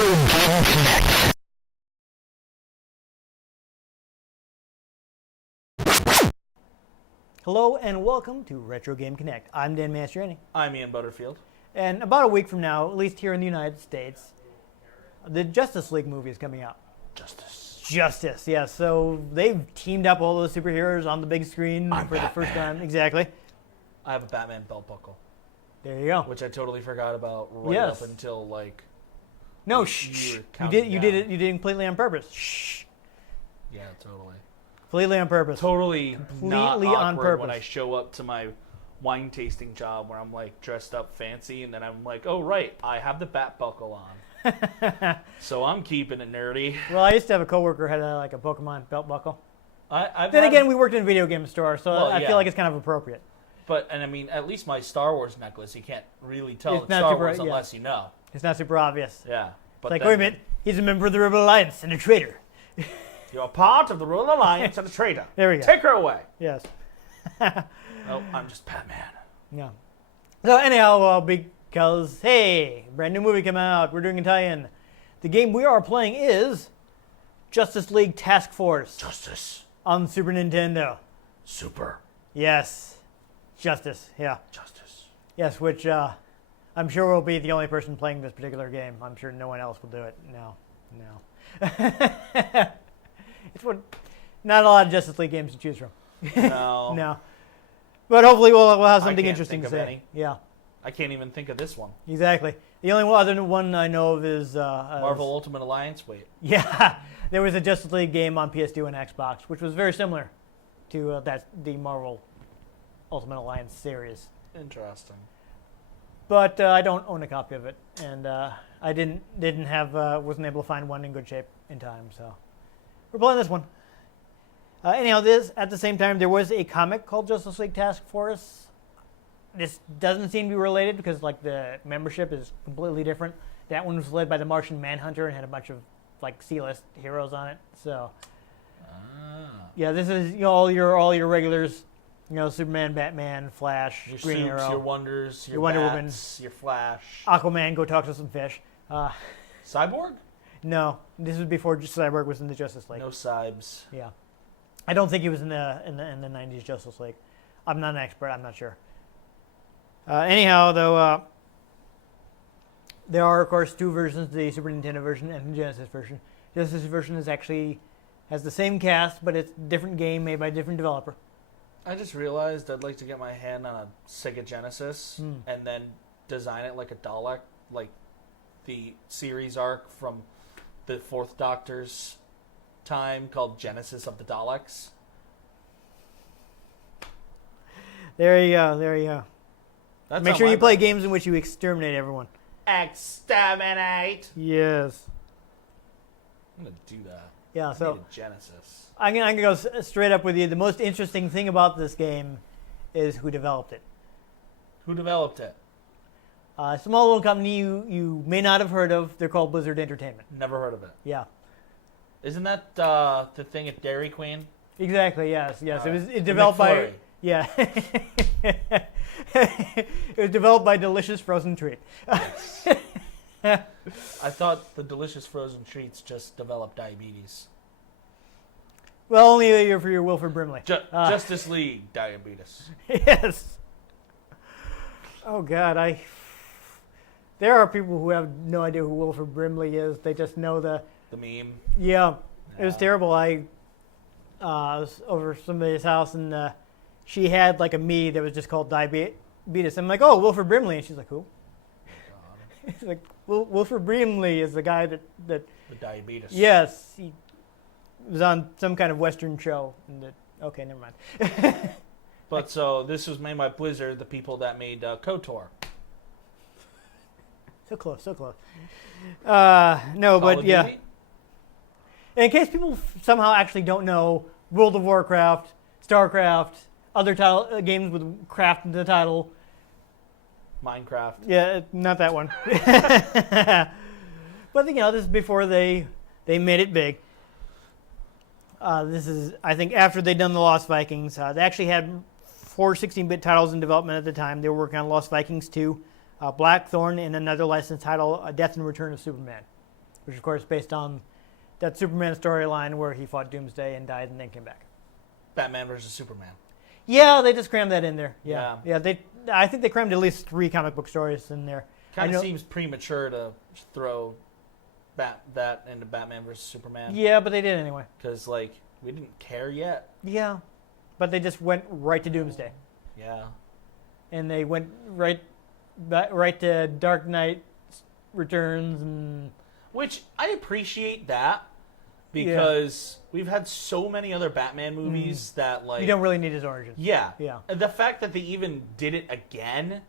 Game Connect. Hello and welcome to Retro Game Connect. I'm Dan Mastriani. I'm Ian Butterfield. And about a week from now, at least here in the United States, the Justice League movie is coming out. Justice, yeah. So they've teamed up all those superheroes on the big screen for the first time. Exactly. I have a Batman belt buckle, There you go. which I totally forgot about right Yes. up until like. No, you shh. were You counting did it. down. You did it completely on purpose. Shh. Yeah, totally. Completely on purpose. Totally not Completely on awkward when I purpose. show up to my wine tasting job where I'm like dressed up fancy, and then I'm like, oh right, I have the bat buckle on, so I'm keeping it nerdy. Well, I used to have a coworker who had like a Pokemon belt buckle. I've Then had- again, we worked in a video game store, so Well, I yeah. feel like it's kind of appropriate. and I mean, at least my Star Wars necklace, you can't really tell It's it's not Star super- Wars yeah. unless you know. It's not super obvious. Yeah, but It's like, then wait a minute, he's a member of the Rebel Alliance and a traitor. You're a part of the Royal Alliance and a traitor. There we go. Take her away. Yes. Oh, I'm just Batman. Yeah. So anyhow, because, hey, brand new movie coming out. We're doing a tie-in. The game we are playing is Justice League Task Force Justice. on Super Nintendo. Super. Yes. Justice, yeah. Justice. Yes, which I'm sure will be the only person playing this particular game. I'm sure no one else will do it. No. It's what, not a lot of Justice League games to choose from. No. No. But hopefully we'll have I something can't interesting think to of say. any. Yeah. I can't even think of this one. Exactly. The only other one I know of is Marvel Ultimate Alliance. Wait. Yeah, there was a Justice League game on PS2 and Xbox, which was very similar to the Marvel Ultimate Alliance series. Interesting. But I don't own a copy of it, and I wasn't able to find one in good shape in time. So we're playing this one. Anyhow, at the same time, there was a comic called Justice League Task Force. This doesn't seem to be related because like the membership is completely different. That one was led by the Martian Manhunter and had a bunch of like C-list heroes on it. So yeah, this is all your regulars. Superman, Batman, Flash, Your Green Supes, Arrow, your Wonders, your Wonder Bats, your Flash. Aquaman. Go talk to some fish. Cyborg? No, this was before Cyborg was in the Justice League. No Cybes. Yeah, I don't think he was in the 90s Justice League. I'm not an expert. I'm not sure. Anyhow, though, there are of course two versions: the Super Nintendo version and the Genesis version. Genesis version has the same cast, but it's a different game made by a different developer. I just realized I'd like to get my hand on a Sega Genesis and then design it like a Dalek, like the series arc from the Fourth Doctor's time called Genesis of the Daleks. There you go. There you go. That's Make on sure my you play brain. games in which you exterminate everyone. Exterminate. Yes. I'm gonna do that. Yeah. I So need a Genesis. I'm gonna go straight up with you. The most interesting thing about this game is who developed it. Who developed it? A small little company you may not have heard of. They're called Blizzard Entertainment. Never heard of it. Yeah. Isn't that the thing at Dairy Queen? Exactly. Yes. It was The developed by. McFlurry. Yeah. It was developed by Delicious Frozen Treat. I thought the delicious frozen treats just developed diabetes. Well, only for your Wilford Brimley. Justice League diabetes. Yes. Oh God, There are people who have no idea who Wilford Brimley is. They just know the. The meme. Yeah, it was Yeah. terrible. I was over somebody's house and she had like a me that was just called diabetes. I'm like, oh, Wilford Brimley, and she's like, who? It's like Wilford Brimley is the guy that. The diabetes. Yes, he was on some kind of Western show. Okay, never mind. But so this was made by Blizzard, the people that made KOTOR. So close, so close. No, Call but of yeah. Duty? In case people somehow actually don't know, World of Warcraft, StarCraft, other games with craft in the title. Minecraft. Yeah, not that one. But this is before they made it big. This is, I think, after they'd done the Lost Vikings. They actually had 4 16-bit titles in development at the time. They were working on Lost Vikings 2, Blackthorn, and another licensed title, Death and Return of Superman. which of course based on that Superman storyline where he fought Doomsday and died and then came back. Batman versus Superman. Yeah, they just crammed that in there. Yeah. I think they crammed at least 3 comic book stories in there. Kind of seems premature to throw that into Batman versus Superman. Yeah, but they did anyway. Because, like, we didn't care yet. Yeah, but they just went right to Doomsday. Yeah. And they went right to Dark Knight Returns. And which, I appreciate that. Because we've had so many other Batman movies that, like... You don't really need his origin. Yeah. Yeah. And the fact that they even did it again,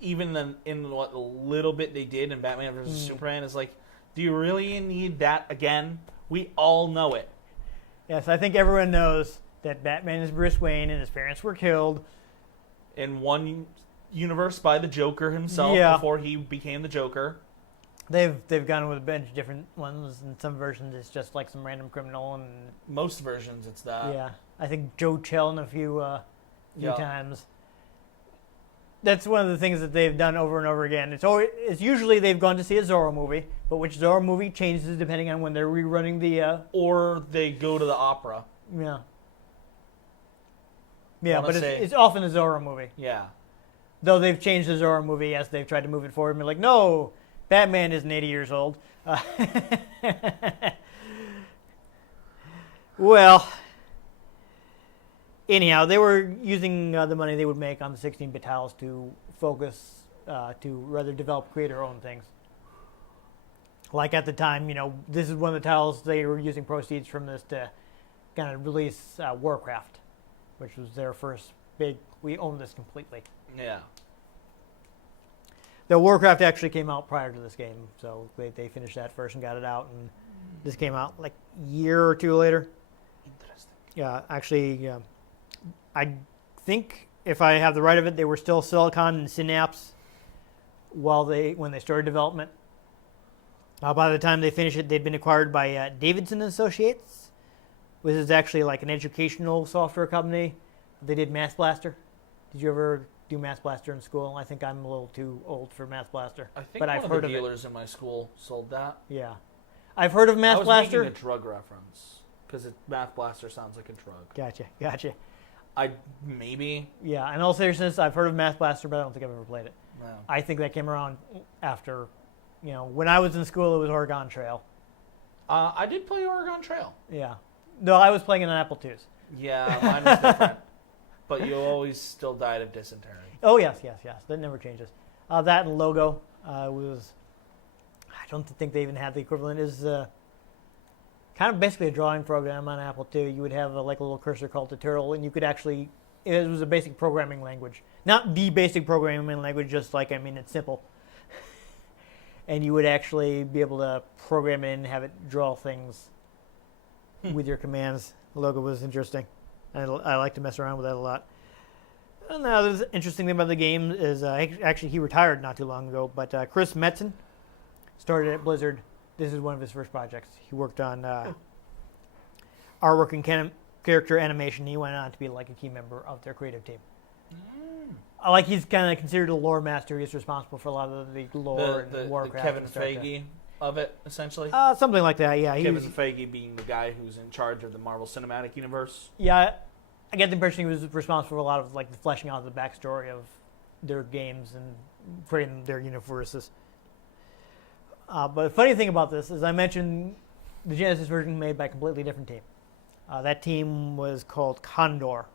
even in what little bit they did in Batman vs. Superman, is like, do you really need that again? We all know it. Yes, I think everyone knows that Batman is Bruce Wayne and his parents were killed. In one universe by the Joker himself before he became the Joker. They've gone with a bunch of different ones. In some versions, it's just like some random criminal, and most versions, it's that. Yeah, I think Joe Chill in a few times. That's one of the things that they've done over and over again. It's usually they've gone to see a Zorro movie, but which Zorro movie changes depending on when they're rerunning the. Or they go to the opera. Yeah. Yeah, but it's often a Zorro movie. Yeah. Though they've changed the Zorro movie as they've tried to move it forward and be like, no. Batman isn't 80 years old. Well, anyhow, they were using the money they would make on the 16-bit tiles to focus, to rather develop, create their own things. Like at the time, this is one of the tiles they were using proceeds from this to kind of release Warcraft, which was their first big, we own this completely. Yeah. The Warcraft actually came out prior to this game, so they finished that first and got it out, and this came out like a year or 2 later. Interesting. Yeah, actually, I think if I have the right of it, they were still Silicon and Synapse when they started development. By the time they finished it, they'd been acquired by Davidson Associates, which is actually like an educational software company. They did Mass Blaster. Did you ever do Mass Blaster in school? I think I'm a little too old for Mass Blaster. I think I've heard of the dealers in my school sold that. Yeah. I've heard of Mass Blaster. I was making a drug reference, because Mass Blaster sounds like a drug. Gotcha. Maybe. Yeah, in all seriousness, I've heard of Mass Blaster, but I don't think I've ever played it. No. I think that came around after, when I was in school, it was Oregon Trail. I did play Oregon Trail. Yeah. No, I was playing it on Apple IIs. Yeah, mine was different. But you always still died of dysentery. Oh, yes. That never changes. That and Logo was... I don't think they even had the equivalent. Is kind of basically a drawing program on Apple II. You would have a little cursor called Tutorial, and you could actually... It was a basic programming language. Not the basic programming language, just it's simple. And you would actually be able to program it and have it draw things with your commands. Logo was interesting. I like to mess around with that a lot. And the other interesting thing about the game is actually he retired not too long ago, but Chris Metzen started at Blizzard. This is one of his first projects. He worked on artwork and character animation. He went on to be a key member of their creative team. He's kind of considered a lore master. He's responsible for a lot of the lore and Warcraft. The Kevin Feige of it, essentially? Something like that, yeah. Kevin Feige being the guy who's in charge of the Marvel Cinematic Universe. Yeah, I get the impression he was responsible for a lot of the fleshing out of the backstory of their games and creating their universes. But the funny thing about this is I mentioned the Genesis version made by a completely different team. That team was called Condor.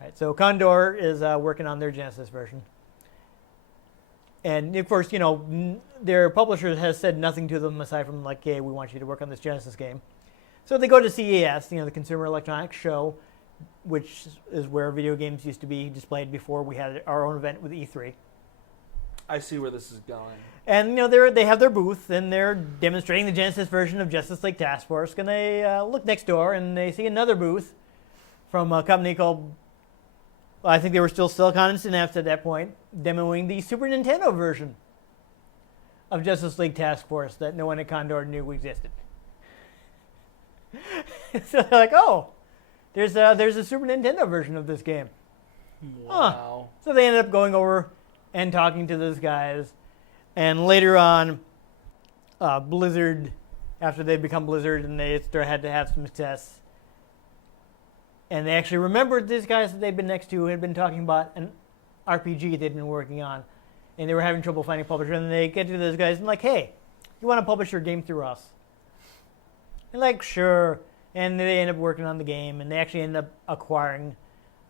Right, so Condor is working on their Genesis version. And of course, their publisher has said nothing to them aside from hey, we want you to work on this Genesis game. So they go to CES, the Consumer Electronics Show, which is where video games used to be displayed before we had our own event with E3. I see where this is going. And they have their booth and they're demonstrating the Genesis version of Justice League Task Force. And they look next door and they see another booth from a company called, I think they were still Silicon and Synapse at that point, demoing the Super Nintendo version of Justice League Task Force that no one at Condor knew existed. So they're like, oh, there's a Super Nintendo version of this game. Wow. Huh. So they ended up going over and talking to those guys. And later on, Blizzard, after they become Blizzard and they had to have some success. And they actually remembered these guys that they'd been next to who had been talking about an RPG they'd been working on. And they were having trouble finding a publisher. And they get to those guys and like, hey, you want to publish your game through us? And like, sure. And they end up working on the game. And they actually end up acquiring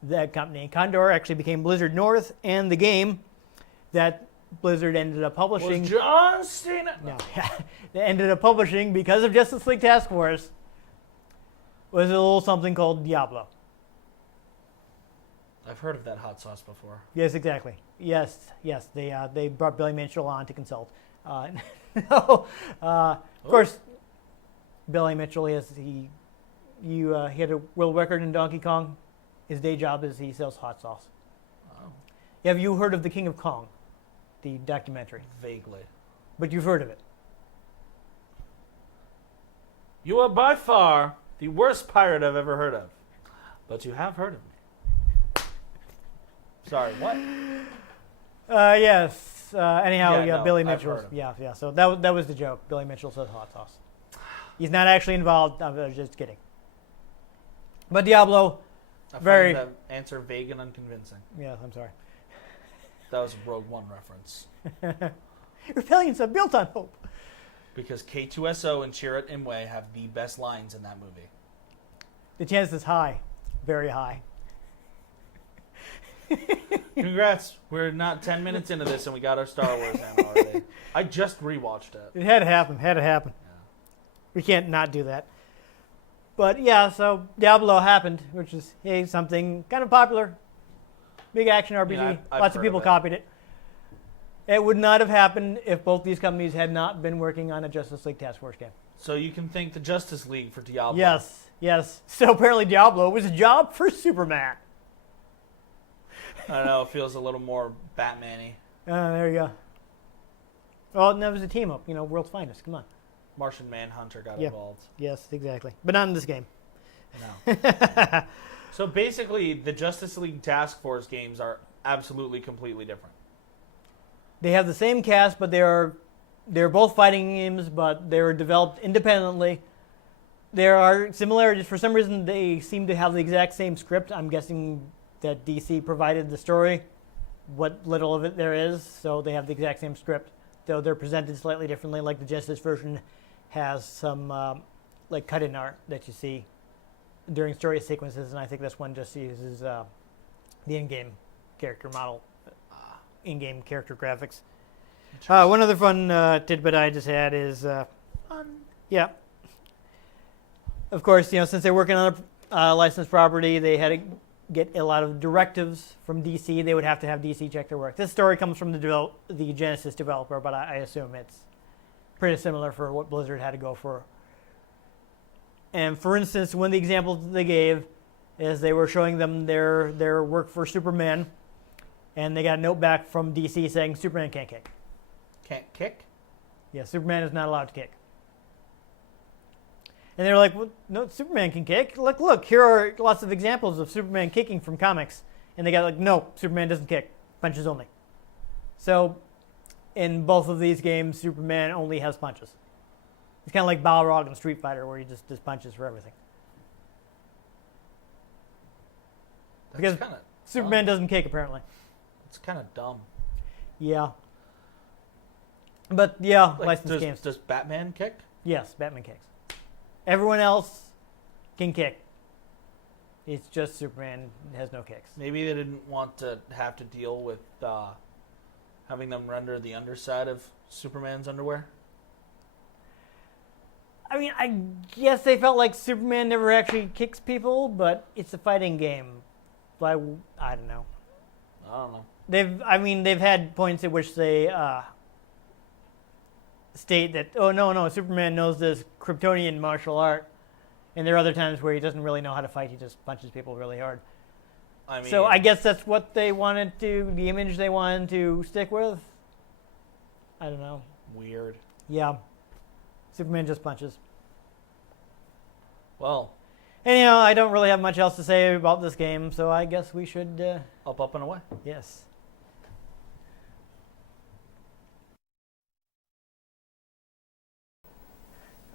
that company. Condor actually became Blizzard North. And the game that Blizzard ended up publishing. Was John Cena? No, they ended up publishing because of Justice League Task Force. Was a little something called Diablo. I've heard of that hot sauce before. Yes, exactly. Yes. They brought Billy Mitchell on to consult. No, of course, Billy Mitchell he had a world record in Donkey Kong. His day job is he sells hot sauce. Oh. Have you heard of the King of Kong, the documentary? Vaguely. But you've heard of it. You are by far the worst pirate I've ever heard of. But you have heard of me. Sorry, what? Yes. Anyhow, Yeah, no, Billy I've Mitchell. heard of him. Yeah. So that was the joke. Billy Mitchell says hot sauce. He's not actually involved. I was just kidding. But Diablo, I very. find the answer vague and unconvincing. Yeah, I'm sorry. That was a Rogue One reference. Rebellions are built on hope. Because K2SO and Chirrut Imwe have the best lines in that movie. The chance is high, very high. Congrats. We're not 10 minutes into this and we got our Star Wars ammo already. I just rewatched it. It had to happen. Yeah. We can't not do that. But yeah, so Diablo happened, which is something kind of popular. Big action RPG. Yeah, I've Lots of heard people of it. copied it. It would not have happened if both these companies had not been working on a Justice League Task Force game. So you can thank the Justice League for Diablo. Yes. So apparently Diablo was a job for Superman. I don't know, it feels a little more Batman-y. There you go. Well, that was a team up, world's finest. Come on. Martian Manhunter got Yeah. involved. Yes, exactly. But not in this game. No. So basically, the Justice League Task Force games are absolutely, completely different. They have the same cast, but they're both fighting games, but they were developed independently. There are similarities. For some reason, they seem to have the exact same script. I'm guessing that DC provided the story, what little of it there is, so they have the exact same script, though they're presented slightly differently. Like the Genesis version has some like cut-in art that you see during story sequences, and I think this one just uses the in-game character model, in-game character graphics. One other fun tidbit I just had is, yeah. Of course, since they're working on a licensed property, they had to get a lot of directives from DC. They would have to have DC check their work. This story comes from the Genesis developer, but I assume it's pretty similar for what Blizzard had to go for. And for instance, one of the examples they gave is they were showing them their work for Superman, and they got a note back from DC saying Superman can't kick. Can't kick? Yeah, Superman is not allowed to kick. And they were like, well, no, Superman can kick. Look, here are lots of examples of Superman kicking from comics. And they got like, no, Superman doesn't kick. Punches only. So in both of these games, Superman only has punches. It's kind of like Balrog in Street Fighter, where he just does punches for everything. Because That's kind of Superman doesn't kick, apparently. It's kind of dumb. Yeah. But yeah, Like, licensed games. Does Batman kick? Yes, Batman kicks. Everyone else can kick. It's just Superman has no kicks. Maybe they didn't want to have to deal with having them render the underside of Superman's underwear. I mean, I guess they felt like Superman never actually kicks people, but it's a fighting game. I don't know. I don't know. They've had points at which they state that, oh no, Superman knows this Kryptonian martial art, and there are other times where he doesn't really know how to fight. He just punches people really hard. I mean, So I guess that's what they wanted to, the image they wanted to stick with. I don't know. weird. Yeah. Superman just punches. Well, Anyhow, I don't really have much else to say about this game, so I guess we should, up and away. yes.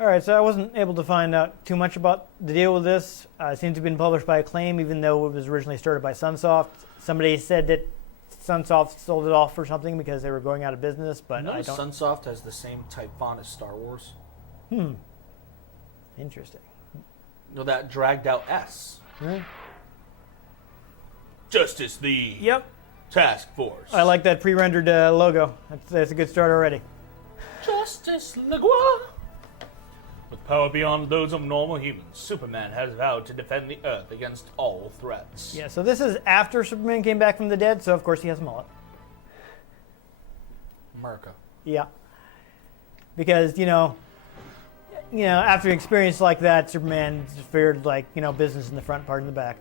All right, so I wasn't able to find out too much about the deal with this. It seems to have been published by Acclaim, even though it was originally started by Sunsoft. Somebody said that Sunsoft sold it off or something because they were going out of business, but I don't. Sunsoft has the same type font as Star Wars. Interesting. No, that dragged out S. Hmm. Justice League. Yep. Task Force. I like that pre-rendered logo. That's a good start already. Justice League. With power beyond those of normal humans, Superman has vowed to defend the Earth against all threats. Yeah, so this is after Superman came back from the dead, so of course he has a mullet. America. Yeah. Because, after an experience like that, Superman just figured, business in the front, part in the back.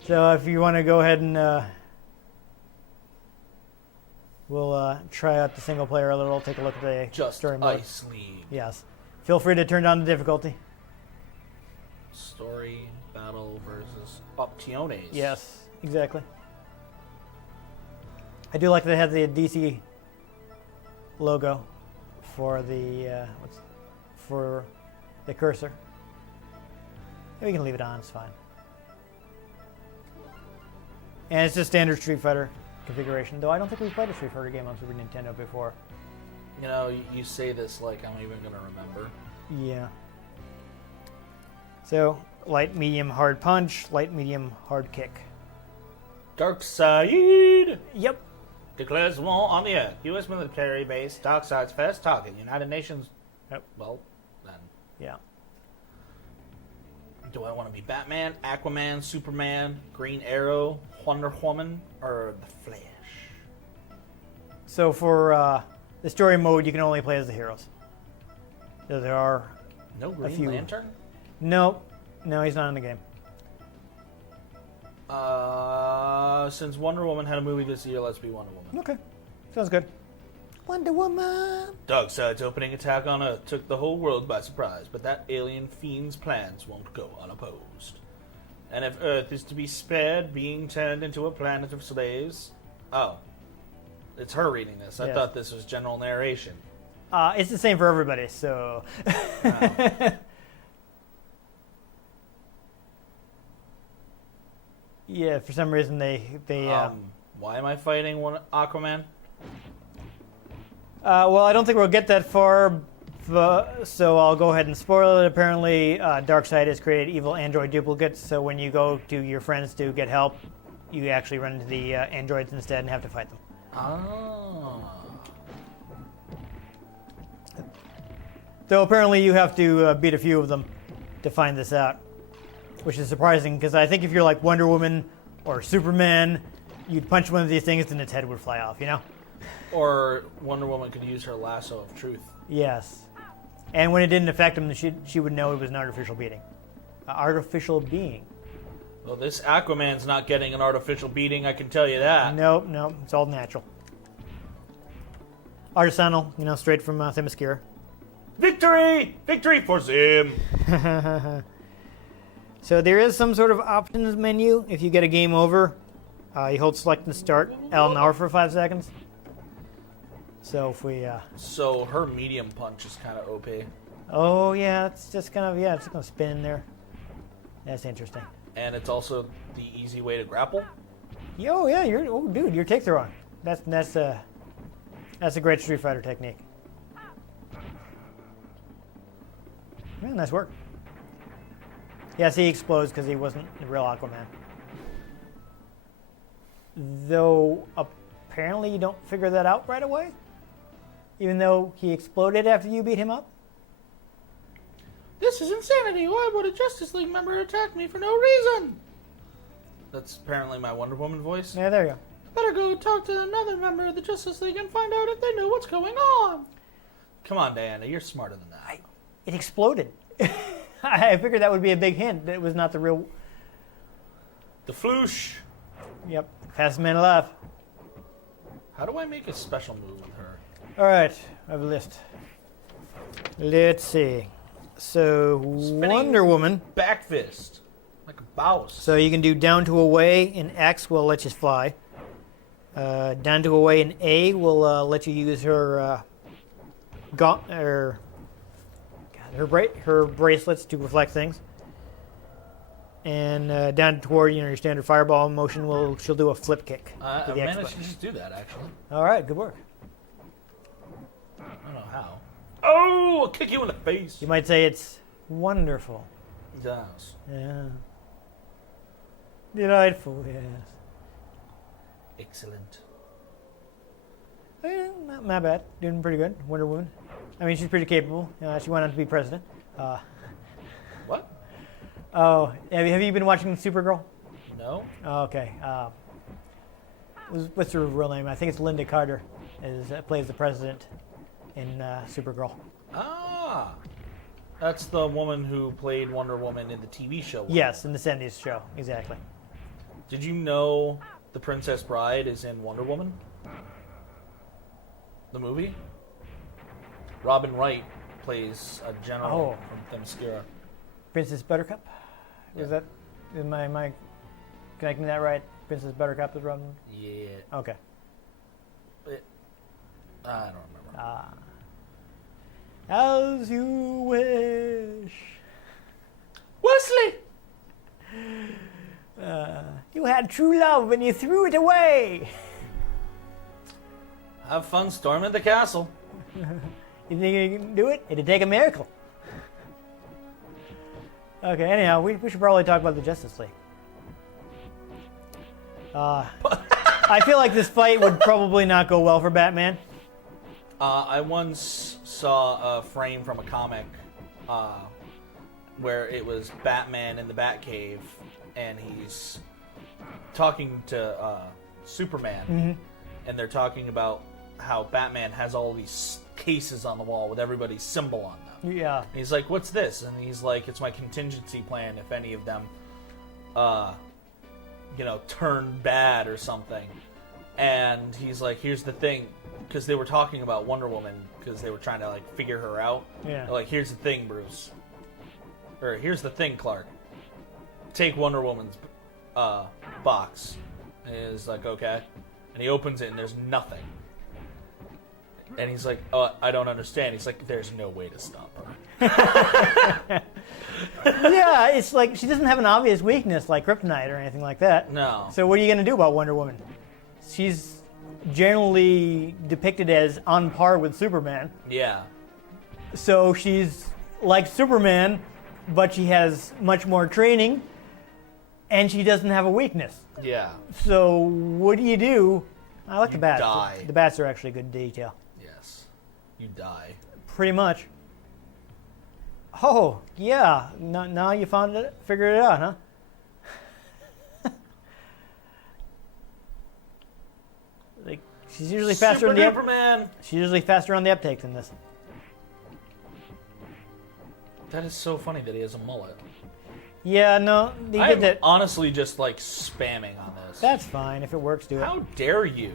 So if you want to go ahead and we'll try out the single player a little, take a look at the story mode. Ice League. Yes. Feel free to turn down the difficulty. Story, battle versus optiones. Yes, exactly. I do like that it has the DC logo for the for the cursor. We can leave it on, it's fine. And it's just standard Street Fighter configuration, though I don't think we've played a Street Fighter game on Super Nintendo before. You say this like I'm even going to remember. Yeah. So, light, medium, hard punch, light, medium, hard kick. Darkseid Yep. declares war on the Earth. U.S. military base, Darkseid's first target, United Nations. Yep. Well, then. Yeah. Do I want to be Batman, Aquaman, Superman, Green Arrow, Wonder Woman, or the Flash? So for the story mode, you can only play as the heroes. So there are No Green few. Lantern? no, he's not in the game. Since Wonder Woman had a movie this year, let's be Wonder Woman. Okay, sounds good. Wonder Woman. Darkseid's opening attack on Earth took the whole world by surprise, but that alien fiend's plans won't go unopposed. And if Earth is to be spared being turned into a planet of slaves... Oh. It's her reading this. I Yes. thought this was general narration. It's the same for everybody, so. Oh. Yeah, for some reason they Why am I fighting Aquaman? well, I don't think we'll get that far, so I'll go ahead and spoil it. Apparently, Darkseid has created evil android duplicates, so when you go to your friends to get help, you actually run into the androids instead and have to fight them. Oh. Though apparently you have to beat a few of them to find this out, which is surprising because I think if you're like Wonder Woman or Superman, you'd punch one of these things and its head would fly off, Or Wonder Woman could use her lasso of truth. Yes. And when it didn't affect him, she would know it was an artificial beating. Artificial being. Well, this Aquaman's not getting an artificial beating, I can tell you that. Nope, it's all natural. Artisanal, straight from Themyscira. Victory! Victory for Zim! So there is some sort of options menu. If you get a game over, you hold select and start L and R for 5 seconds. So if we... So her medium punch is kind of OP. Oh, yeah, it's just kind of... Yeah, it's just going to spin in there. That's interesting. And it's also the easy way to grapple. Oh, yeah, dude, your takes are on. That's a great Street Fighter technique. Yeah, nice work. Yes, he explodes because he wasn't the real Aquaman. Though, apparently you don't figure that out right away. Even though he exploded after you beat him up. This is insanity. Why would a Justice League member attack me for no reason? That's apparently my Wonder Woman voice. Yeah, there you go. Better go talk to another member of the Justice League and find out if they know what's going on. Come on, Diana. You're smarter than that. It exploded. I figured that would be a big hint that it was not the real... The floosh. Yep, fastest man alive. How do I make a special move with her? All right, I have a list. Let's see. So, Spinning Wonder Woman. Back fist. Like a bouse. So you can do down to away in X will let you fly. Down to away in A will let you use her her bracelets to reflect things. And down toward your standard fireball motion, she'll do a flip kick. I managed to just do that, actually. All right, good work. I don't know how. Oh, I'll kick you in the face. You might say it's wonderful. Yes. Yeah. Delightful, yes. Excellent. Not bad. Doing pretty good. Wonder Woman. I mean, she's pretty capable. She went on to be president. What? Oh, have you been watching Supergirl? No. Oh, okay. What's her real name? I think it's Linda Carter. Plays the president in Supergirl. Ah. That's the woman who played Wonder Woman in the TV show. Yes, in the 70s show. Exactly. Did you know The Princess Bride is in Wonder Woman? The movie? Robin Wright plays a general from Themyscira. Princess Buttercup? Yeah. Am I connecting that right? Princess Buttercup is Robin? Yeah. Okay. I don't remember. As you wish. Wesley! You had true love and you threw it away. Have fun storming the castle. You think you can do it? It'd take a miracle. Okay, anyhow, we should probably talk about the Justice League. I feel like this fight would probably not go well for Batman. I once saw a frame from a comic where it was Batman in the Batcave, and he's talking to Superman, and they're talking about how Batman has all these cases on the wall with everybody's symbol on them. Yeah. And he's like, "What's this?" And he's like, "It's my contingency plan if any of them, turn bad or something." And he's like, "Here's the thing," because they were talking about Wonder Woman because they were trying to figure her out. Yeah. They're like, "Here's the thing, Bruce," or "Here's the thing, Clark. Take Wonder Woman's box." And he's like, "Okay," and he opens it and there's nothing. And he's like, "Oh, I don't understand." He's like, "There's no way to stop her." Yeah, it's like she doesn't have an obvious weakness like kryptonite or anything like that. No. So what are you going to do about Wonder Woman? She's generally depicted as on par with Superman. Yeah. So she's like Superman, but she has much more training, and she doesn't have a weakness. Yeah. So what do you do? I like the bats. Die. The bats are actually good detail. Yes. You die. Pretty much. Oh, yeah. Now you figured it out, huh? She's usually faster on the She's usually faster on the uptake than this. That is so funny that he has a mullet. Yeah, no, he did I'm that. honestly just spamming on this. That's fine if it works. Do it. How dare you?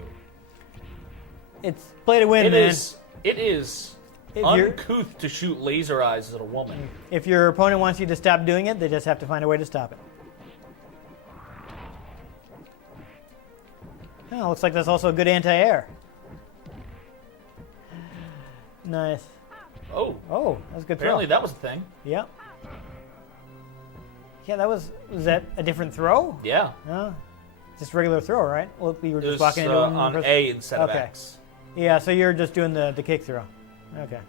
It's play to win, It man. It is uncouth to shoot laser eyes at a woman. If your opponent wants you to stop doing it, they just have to find a way to stop it. Oh, looks like that's also a good anti-air. Nice. Oh, that's a good apparently throw. that was a thing. Yep. Yeah, was that a different throw? Yeah. No, just regular throw, right? Well, you were It just was walking into him on A instead of Okay. X. Yeah, so you're just doing the kick throw. Okay.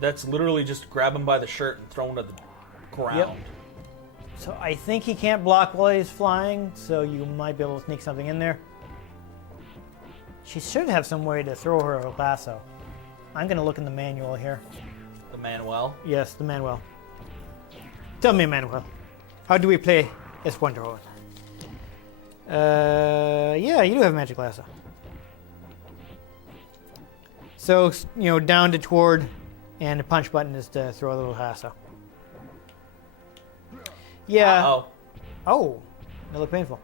That's literally just grab him by the shirt and throw him to the ground. Yep. So I think he can't block while he's flying, so you might be able to sneak something in there. She should have some way to throw her a lasso. I'm going to look in the manual here. The Manuel. Yes, the manual. Tell me, Manuel, how do we play as Wonder Woman? Yeah, you do have a magic lasso. So, down to toward, and the punch button is to throw a little lasso. Yeah. Uh-oh. Oh, that looked painful.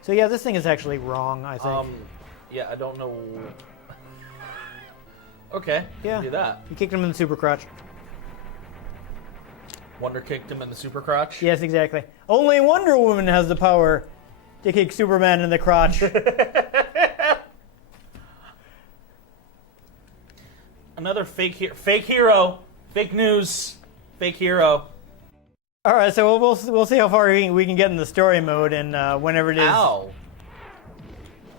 So yeah, this thing is actually wrong, I think. Yeah, I don't know. Okay, Yeah. do that. You kicked him in the super crotch. Wonder kicked him in the super crotch. Yes, exactly. Only Wonder Woman has the power to kick Superman in the crotch. Another fake hero. Fake news. Fake hero. All right, so we'll see how far we can get in the story mode, and whenever it is. Ow.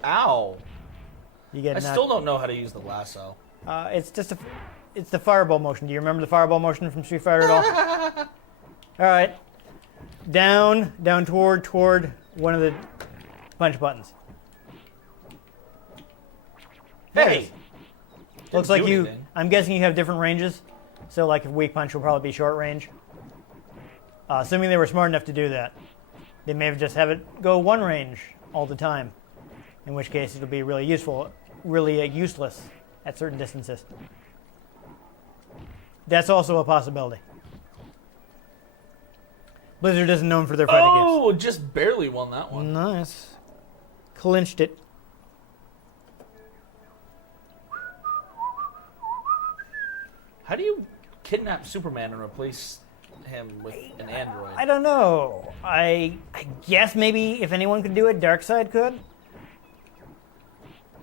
Ow. You get I still don't know how to use the lasso. It's the fireball motion. Do you remember the fireball motion from Street Fighter at all? All right. Down toward one of the punch buttons. Hey! Looks like you. I'm guessing you have different ranges. So, like, if weak punch will probably be short range. Assuming they were smart enough to do that, they may have just have it go one range all the time. In which case, it'll be really useful, really useless at certain distances. That's also a possibility. Blizzard isn't known for their fighting games. Oh, just barely won that one. Nice. Clinched it. How do you kidnap Superman and replace him with an android? I don't know. I guess maybe if anyone could do it, Darkseid could.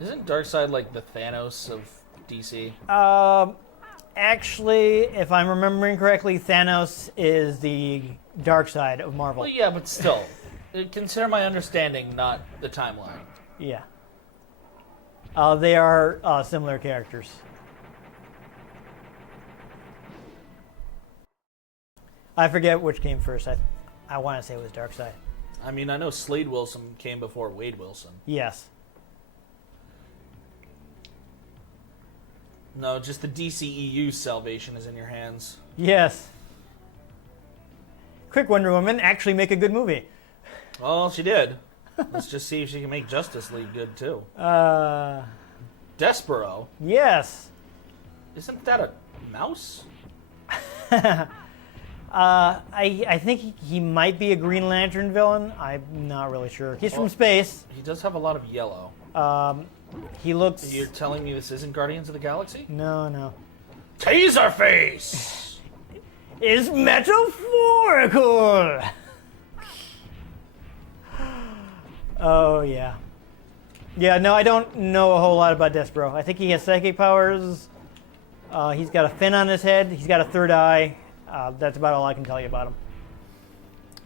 Isn't Darkseid like the Thanos of DC? Actually, if I'm remembering correctly, Thanos is the dark side of Marvel. Well, yeah, but still. Consider my understanding, not the timeline. Yeah. They are similar characters. I forget which came first. I want to say it was Darkseid. I mean, I know Slade Wilson came before Wade Wilson. Yes. No, just the DCEU's salvation is in your hands. Yes. Quick, Wonder Woman, actually make a good movie. Well, she did. Let's just see if she can make Justice League good, too. Despero? Yes. Isn't that a mouse? I think he might be a Green Lantern villain. I'm not really sure. He's from space. He does have a lot of yellow. He looks... You're telling me this isn't Guardians of the Galaxy? No. Taserface! It's metaphorical! Oh, yeah. Yeah, no, I don't know a whole lot about Despero. I think he has psychic powers. He's got a fin on his head. He's got a third eye. That's about all I can tell you about him.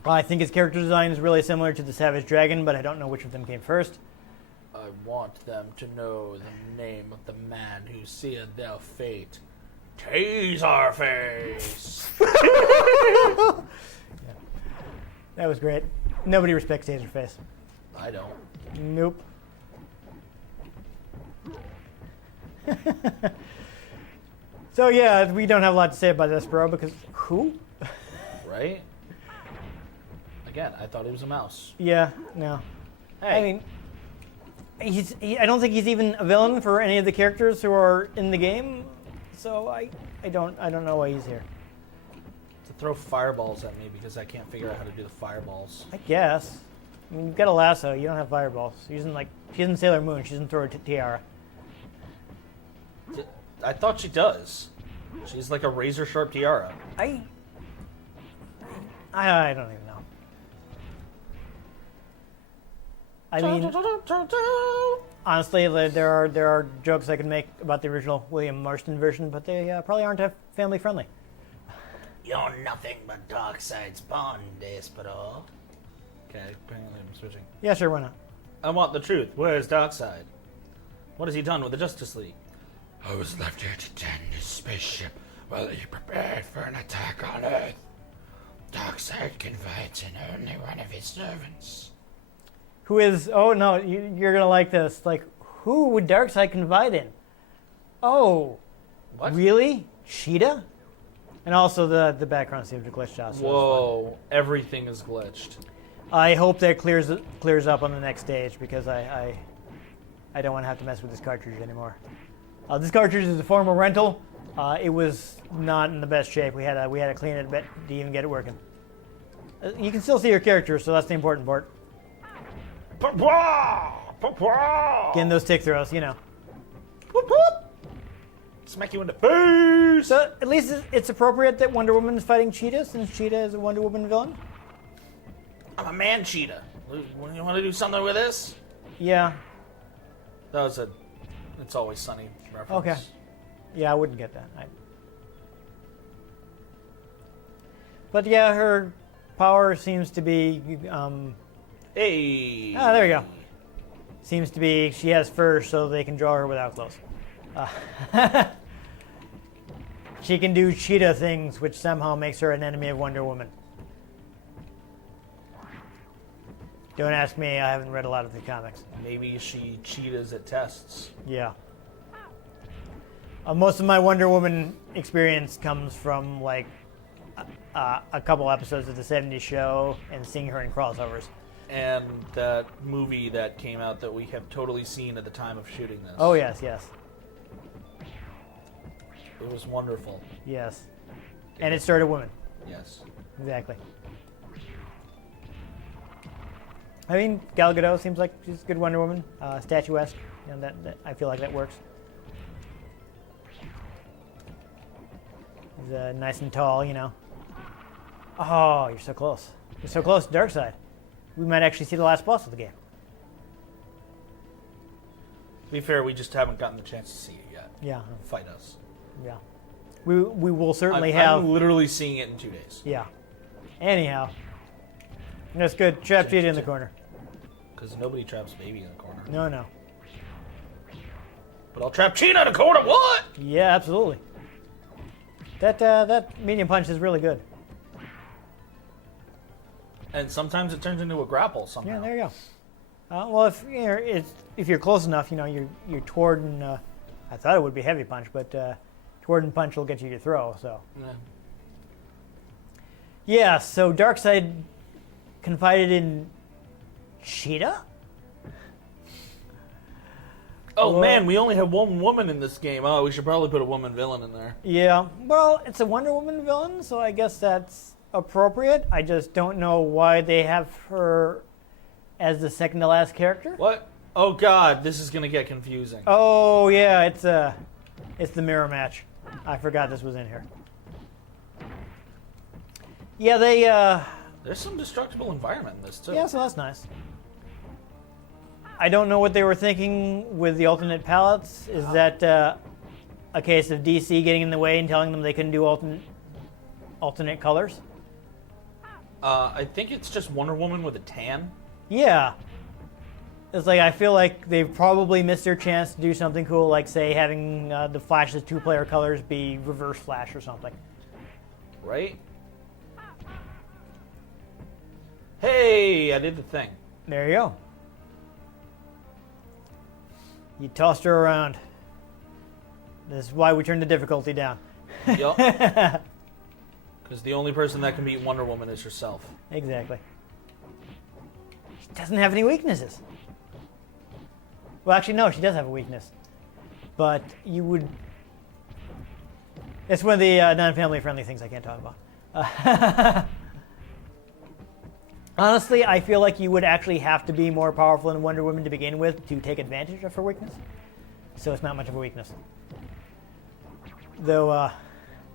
I think his character design is really similar to the Savage Dragon, but I don't know which of them came first. I want them to know the name of the man who sealed their fate. Taserface! Yeah. That was great. Nobody respects Taserface. I don't. Nope. So yeah, we don't have a lot to say about Despero because who? Right? Again, I thought he was a mouse. Yeah, no. Hey. I mean, I don't think he's even a villain for any of the characters who are in the game. So I don't know why he's here. To throw fireballs at me because I can't figure out how to do the fireballs. I guess. I mean, you've got a lasso. You don't have fireballs. She's in Sailor Moon. She doesn't throw a tiara. I thought she does. She's like a razor sharp tiara. I don't even know. I mean, honestly, there are jokes I could make about the original William Marston version, but they probably aren't family friendly. You're nothing but Darkseid's pawn, Despero. Okay, apparently I'm switching. Yeah, sure, why not? I want the truth. Where's Darkseid? What has he done with the Justice League? I was left here to tend his spaceship while he prepared for an attack on Earth. Darkseid confides in only one of his servants. Who is... Oh, no, you're going to like this. Like, who would Darkseid confide in? Oh. What? Really? Cheetah? And also the background seems to glitch out. So whoa, everything is glitched. I hope that clears up on the next stage because I don't want to have to mess with this cartridge anymore. This cartridge is a former rental. It was not in the best shape. We had to clean it a bit to even get it working. You can still see your character, so that's the important part. Getting those tick throws, you know. Whoop, whoop. Smack you in the face. So at least it's appropriate that Wonder Woman is fighting Cheetah, since Cheetah is a Wonder Woman villain. I'm a man cheetah. You want to do something with this? Yeah. That was a It's Always Sunny reference. Okay. Yeah, I wouldn't get that. But yeah, her power seems to be. Hey. There we go. Seems to be she has fur, so they can draw her without clothes. She can do cheetah things, which somehow makes her an enemy of Wonder Woman. Don't ask me, I haven't read a lot of the comics. Maybe she cheatas at tests. Yeah. Most of my Wonder Woman experience comes from, like, a couple episodes of the 70s show and seeing her in crossovers. And that movie that came out that we have totally seen at the time of shooting this. Oh, yes, yes. It was wonderful. Yes. And it started women. Yes. Exactly. I mean, Gal Gadot seems like she's a good Wonder Woman. Statuesque. You know, that I feel like that works. She's nice and tall, you know. Oh, you're so close. You're so close to Darkseid. We might actually see the last boss of the game. To be fair, we just haven't gotten the chance to see it yet. Yeah. Fight us. Yeah. We will certainly have... I'm literally seeing it in 2 days. Yeah. Anyhow. That's good. Trap Cheetah in the corner. Because nobody traps baby in the corner. No. But I'll trap Cheetah in the corner, what? Yeah, absolutely. That medium punch is really good. And sometimes it turns into a grapple somehow. Yeah, there you go. Well, if you're close enough, you know, you're toward and I thought it would be heavy punch, but toward and punch will get you to throw. So yeah. So Darkseid confided in Cheetah. Oh Well- man, we only have one woman in this game. Oh, we should probably put a woman villain in there. Yeah. Well, it's a Wonder Woman villain, so I guess that's appropriate. I just don't know why they have her as the second to last character. What? Oh god, this is gonna get confusing. Oh yeah, it's the mirror match. I forgot this was in here. Yeah, they There's some destructible environment in this too. yeah, so that's nice. I don't know what they were thinking with the alternate palettes. Is that a case of DC getting in the way and telling them they couldn't do alternate colors? I think it's just Wonder Woman with a tan. Yeah. It's like I feel like they've probably missed their chance to do something cool, like say having the Flash's two-player colors be Reverse Flash or something. Right? Hey, I did the thing. There you go. You tossed her around. This is why we turned the difficulty down. Yup. Because the only person that can beat Wonder Woman is herself. Exactly. She doesn't have any weaknesses. Well, actually, no, she does have a weakness. But you would... It's one of the non-family friendly things I can't talk about. Honestly, I feel like you would actually have to be more powerful than Wonder Woman to begin with to take advantage of her weakness. So it's not much of a weakness. Though,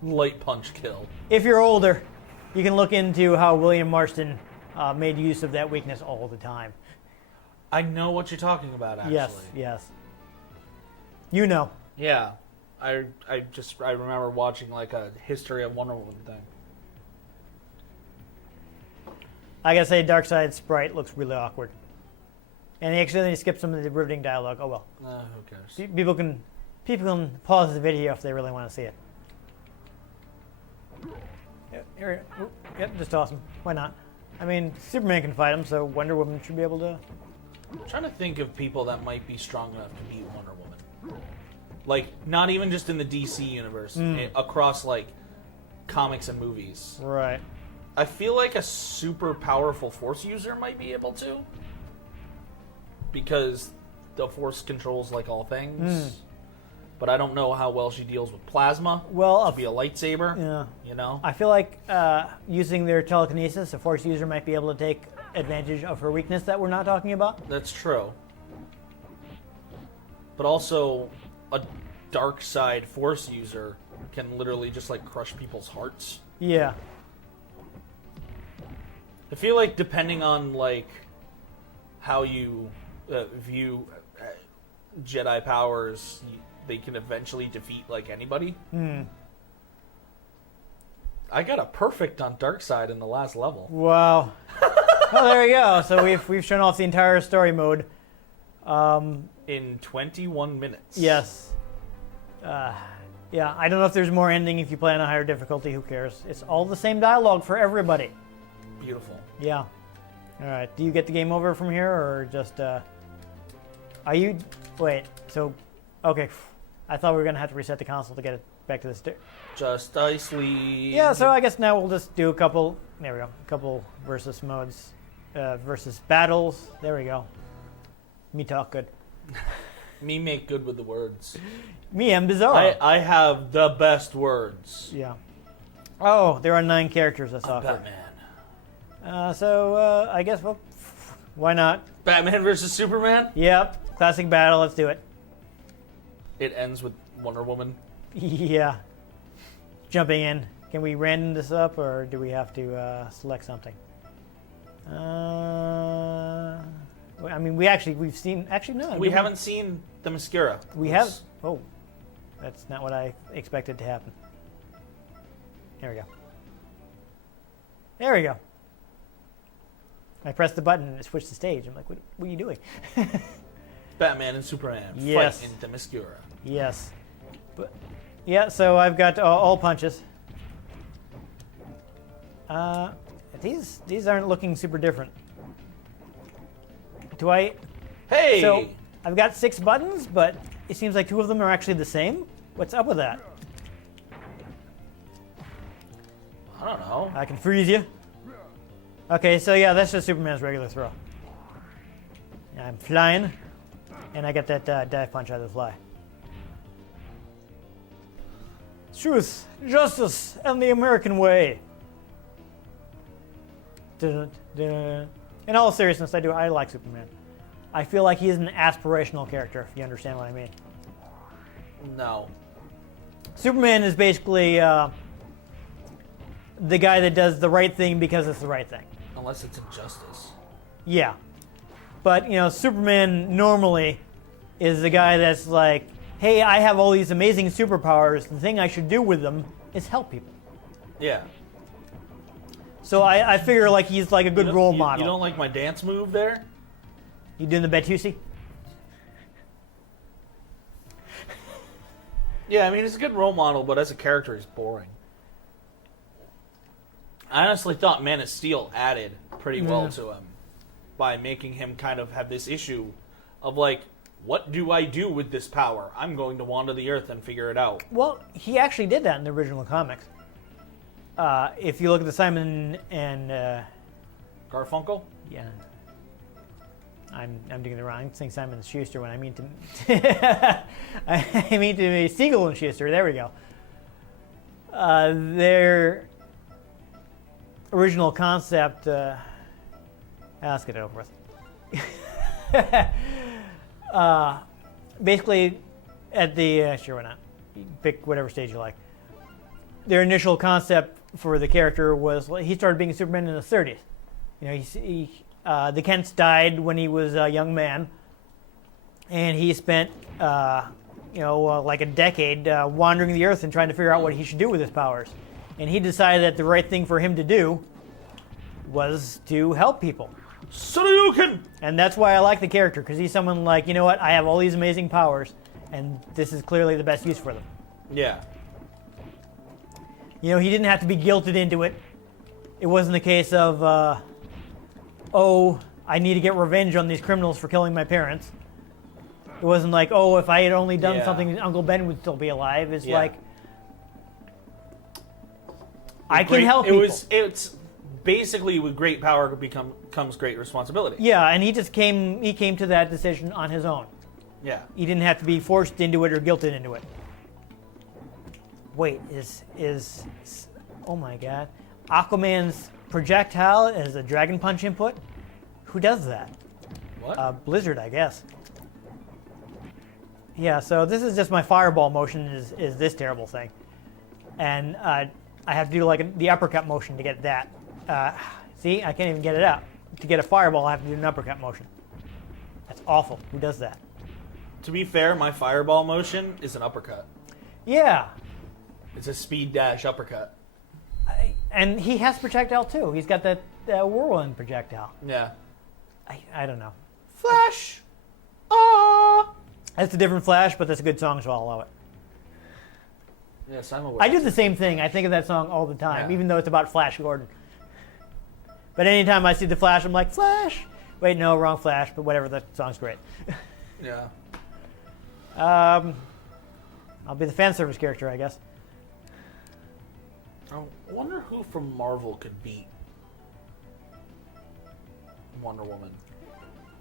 Light punch kill. if you're older, you can look into how William Marston made use of that weakness all the time. I know what you're talking about, actually. Yes. You know. Yeah. I remember watching like a history of Wonder Woman thing. I gotta say, Darkseid's sprite looks really awkward. And he accidentally skipped some of the riveting dialogue. Oh well. Who cares? People can pause the video if they really want to see it. Yep, just toss him. Why not? I mean, Superman can fight him, so Wonder Woman should be able to. I'm trying to think of people that might be strong enough to beat Wonder Woman. Like, not even just in the DC universe, across like comics and movies. Right. I feel like a super powerful Force user might be able to, because the Force controls like all things. But I don't know how well she deals with plasma. Well, to be a lightsaber. Yeah. You know. I feel like using their telekinesis, a Force user might be able to take advantage of her weakness that we're not talking about. That's true. But also, a dark side Force user can literally just like crush people's hearts. Yeah. I feel like depending on like how you view Jedi powers, they can eventually defeat like anybody. Hmm. I got a perfect on Darkseid in the last level. Wow. Well, there we go. So we've shown off the entire story mode. In 21 minutes. Yes. Yeah, I don't know if there's more ending if you play on a higher difficulty. Who cares? It's all the same dialogue for everybody. Beautiful. Yeah. All right. Do you get the game over from here, or just? Are you? Wait. So, okay. I thought we were gonna have to reset the console to get it back to the state. Just Ice League. Yeah. So I guess now we'll just do a couple. There we go. A couple versus modes, versus battles. There we go. Me talk good. Me make good with the words. Me am bizarre. I have the best words. Yeah. Oh, there are 9 characters. That's I'm awkward. Batman. So I guess well, why not? Batman versus Superman? Yep. Classic battle. Let's do it. It ends with Wonder Woman. Yeah. Jumping in. Can we random this up, or do we have to select something? I mean, we've seen. Actually, no. We haven't seen the mascara. We have. Oh, that's not what I expected to happen. There we go. There we go. I pressed the button and it switched the stage. I'm like, what are you doing? Batman and Superman Yes. fight in the mascara. Yes. But yeah, so I've got all punches. These aren't looking super different. Do I? Hey! So I've got 6 buttons, but it seems like 2 of them are actually the same. What's up with that? I don't know. I can freeze you. Okay, so yeah, that's just Superman's regular throw. I'm flying, and I get that dive punch out of the fly. Truth, justice, and the American way. Dun, dun. In all seriousness, I like Superman. I feel like he is an aspirational character, if you understand what I mean. No. Superman is basically the guy that does the right thing because it's the right thing. Unless it's injustice. Yeah. But, Superman normally is the guy that's like, hey, I have all these amazing superpowers. The thing I should do with them is help people. Yeah. So I figure like he's like a good role model. You don't like my dance move there? You doing the Betusi? Yeah, I mean, he's a good role model, but as a character, he's boring. I honestly thought Man of Steel added pretty well to him by making him kind of have this issue of like, what do I do with this power? I'm going to wander the earth and figure it out. Well, he actually did that in the original comics. If you look at the Simon and Garfunkel? yeah, I'm doing the wrong thing. Simon and Schuster when I mean to I mean to be Siegel and Schuster. There we go. Their original concept. Let's get it over with. Basically, at the sure why not? Pick whatever stage you like. Their initial concept for the character was he started being Superman in the 30s. The Kents died when he was a young man, and he spent like a decade wandering the earth and trying to figure out what he should do with his powers. And he decided that the right thing for him to do was to help people. Shoryuken! And that's why I like the character, because he's someone like, you know what, I have all these amazing powers, and this is clearly the best use for them. Yeah. He didn't have to be guilted into it. It wasn't a case of, I need to get revenge on these criminals for killing my parents. It wasn't like, if I had only done something, Uncle Ben would still be alive. It's like, I can help people. It's basically with great power comes great responsibility. Yeah, and he came to that decision on his own. Yeah. He didn't have to be forced into it or guilted into it. Wait, is oh my god, Aquaman's projectile is a dragon punch input? Who does that? What? Blizzard, I guess. Yeah, so this is just my fireball motion is this terrible thing. And I have to do like the uppercut motion to get that. See, I can't even get it out. To get a fireball, I have to do an uppercut motion. That's awful. Who does that? To be fair, my fireball motion is an uppercut. Yeah. It's a speed dash uppercut. And he has projectile too. He's got that whirlwind projectile. Yeah. I don't know. Flash! Ah! That's a different Flash, but that's a good song, so I'll allow it. Yes, I'm aware. I do the same thing. I think of that song all the time, Yeah. even though it's about Flash Gordon. But anytime I see the Flash, I'm like, Flash! Wait, no, wrong Flash, but whatever, that song's great. Yeah. I'll be the fan service character, I guess. I wonder who from Marvel could beat Wonder Woman.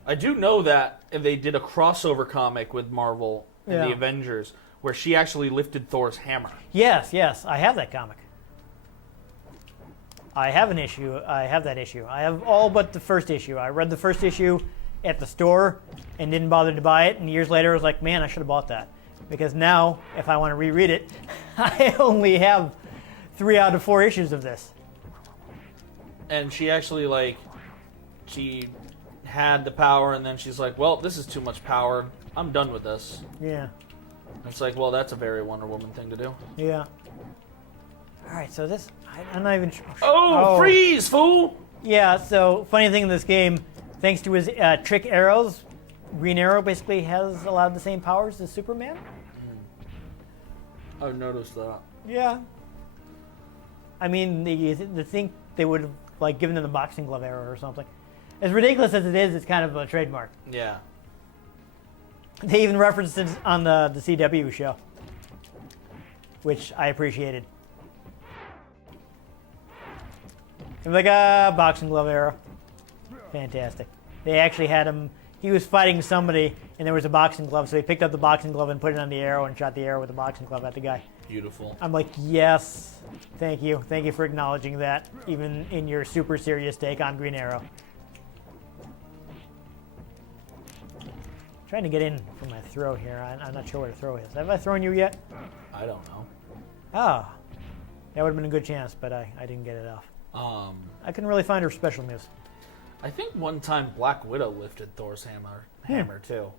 I do know that they did a crossover comic with Marvel and Yeah. the Avengers where she actually lifted Thor's hammer. Yes, I have that comic. I have an issue. I have that issue. I have all but the first issue. I read the first issue at the store and didn't bother to buy it. And years later, I was like, man, I should have bought that. Because now, if I want to reread it, I only have 3 out of 4 issues of this. And she actually, she had the power, and then she's like, well, this is too much power. I'm done with this. Yeah. It's like, well, that's a very Wonder Woman thing to do. Yeah. All right, so this, I'm not even sure. Oh, freeze, fool! Yeah, so funny thing in this game, thanks to his trick arrows, Green Arrow basically has a lot of the same powers as Superman. I've noticed that. Yeah. I mean, the thing they would have given him the boxing glove arrow or something. As ridiculous as it is, it's kind of a trademark. Yeah. They even referenced it on the CW show, which I appreciated. They're like, boxing glove arrow. Fantastic. They actually had him, he was fighting somebody, and there was a boxing glove, so they picked up the boxing glove and put it on the arrow and shot the arrow with the boxing glove at the guy. Beautiful. I'm like, yes, thank you. Thank you for acknowledging that, even in your super serious take on Green Arrow. Trying to get in for my throw here. I'm not sure where the throw is. Have I thrown you yet? I don't know. Ah, that would have been a good chance, but I didn't get it off. I couldn't really find her special moves. I think one time Black Widow lifted Thor's hammer too.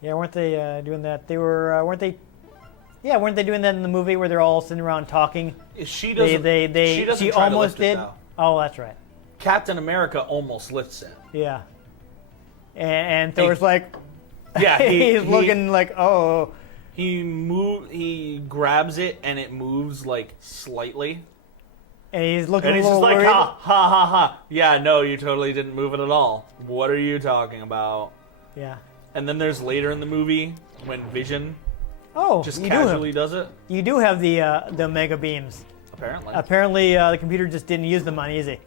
Yeah, weren't they doing that? They were, weren't they? Yeah, weren't they doing that in the movie where they're all sitting around talking? She doesn't. She doesn't She try to almost lift it, did. though. Oh, that's right. Captain America almost lifts it. Yeah. And Thor's like, Yeah, he's looking like, oh. He grabs it and it moves slightly. And he's looking And a he's little just like, worried. ha, ha, ha, ha. Yeah, no, you totally didn't move it at all. What are you talking about? Yeah. And then there's later in the movie when Vision just you casually does it. You do have the mega beams. Apparently. Apparently, the computer just didn't use them on easy.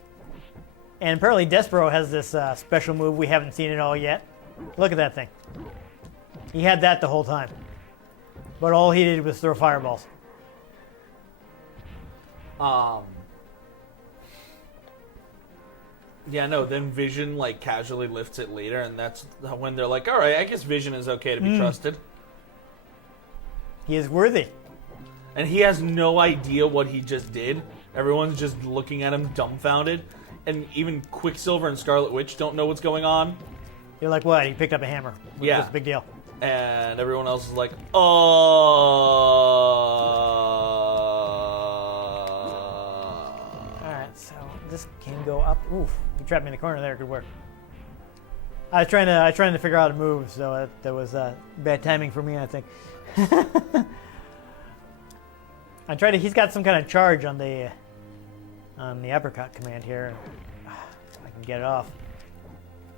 And apparently, Despero has this special move. We haven't seen it all yet. Look at that thing. He had that the whole time. But all he did was throw fireballs. Yeah, no, then Vision casually lifts it later, and that's when they're like, all right, I guess Vision is okay to be trusted. He is worthy. And he has no idea what he just did. Everyone's just looking at him dumbfounded. And even Quicksilver and Scarlet Witch don't know what's going on. You're like, what? He picked up a hammer. Yeah. What's the big deal? And everyone else is like, oh. Alright, so this can go up. Oof. You trapped me in the corner there. Good work. I was trying to figure out how to move, so that was bad timing for me, I think. He's got some kind of charge on the uppercut command here. If I can get it off.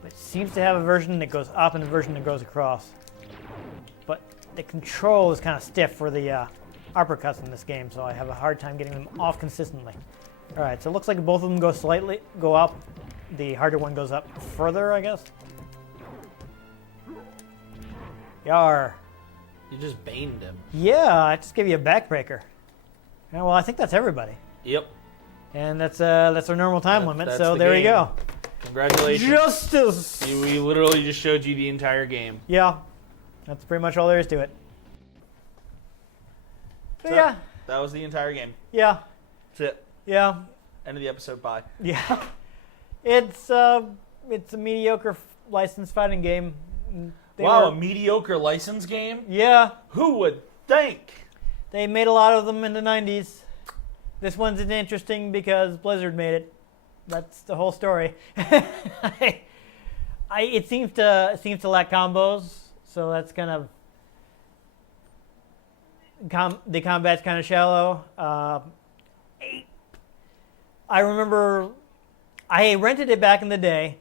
It seems to have a version that goes up and a version that goes across. But the control is kind of stiff for the uppercuts in this game, so I have a hard time getting them off consistently. All right, so it looks like both of them go up. The harder one goes up further, I guess. Yar. You just baned him. Yeah, I just gave you a backbreaker. Yeah, well, I think that's everybody. Yep. And that's our normal time limit, That's so the there we game. go. Congratulations. Justice! We literally just showed you the entire game. Yeah, that's pretty much all there is to it. But So, yeah, That was the entire game. yeah, That's it. yeah, End of the episode. Bye. yeah. It's it's a mediocre licensed fighting game. A mediocre license game? Yeah. Who would think? They made a lot of them in the 90s. This one's interesting because Blizzard made it. That's the whole story. It seems to lack combos, so that's kind of the combat's kind of shallow. I remember I rented it back in the day,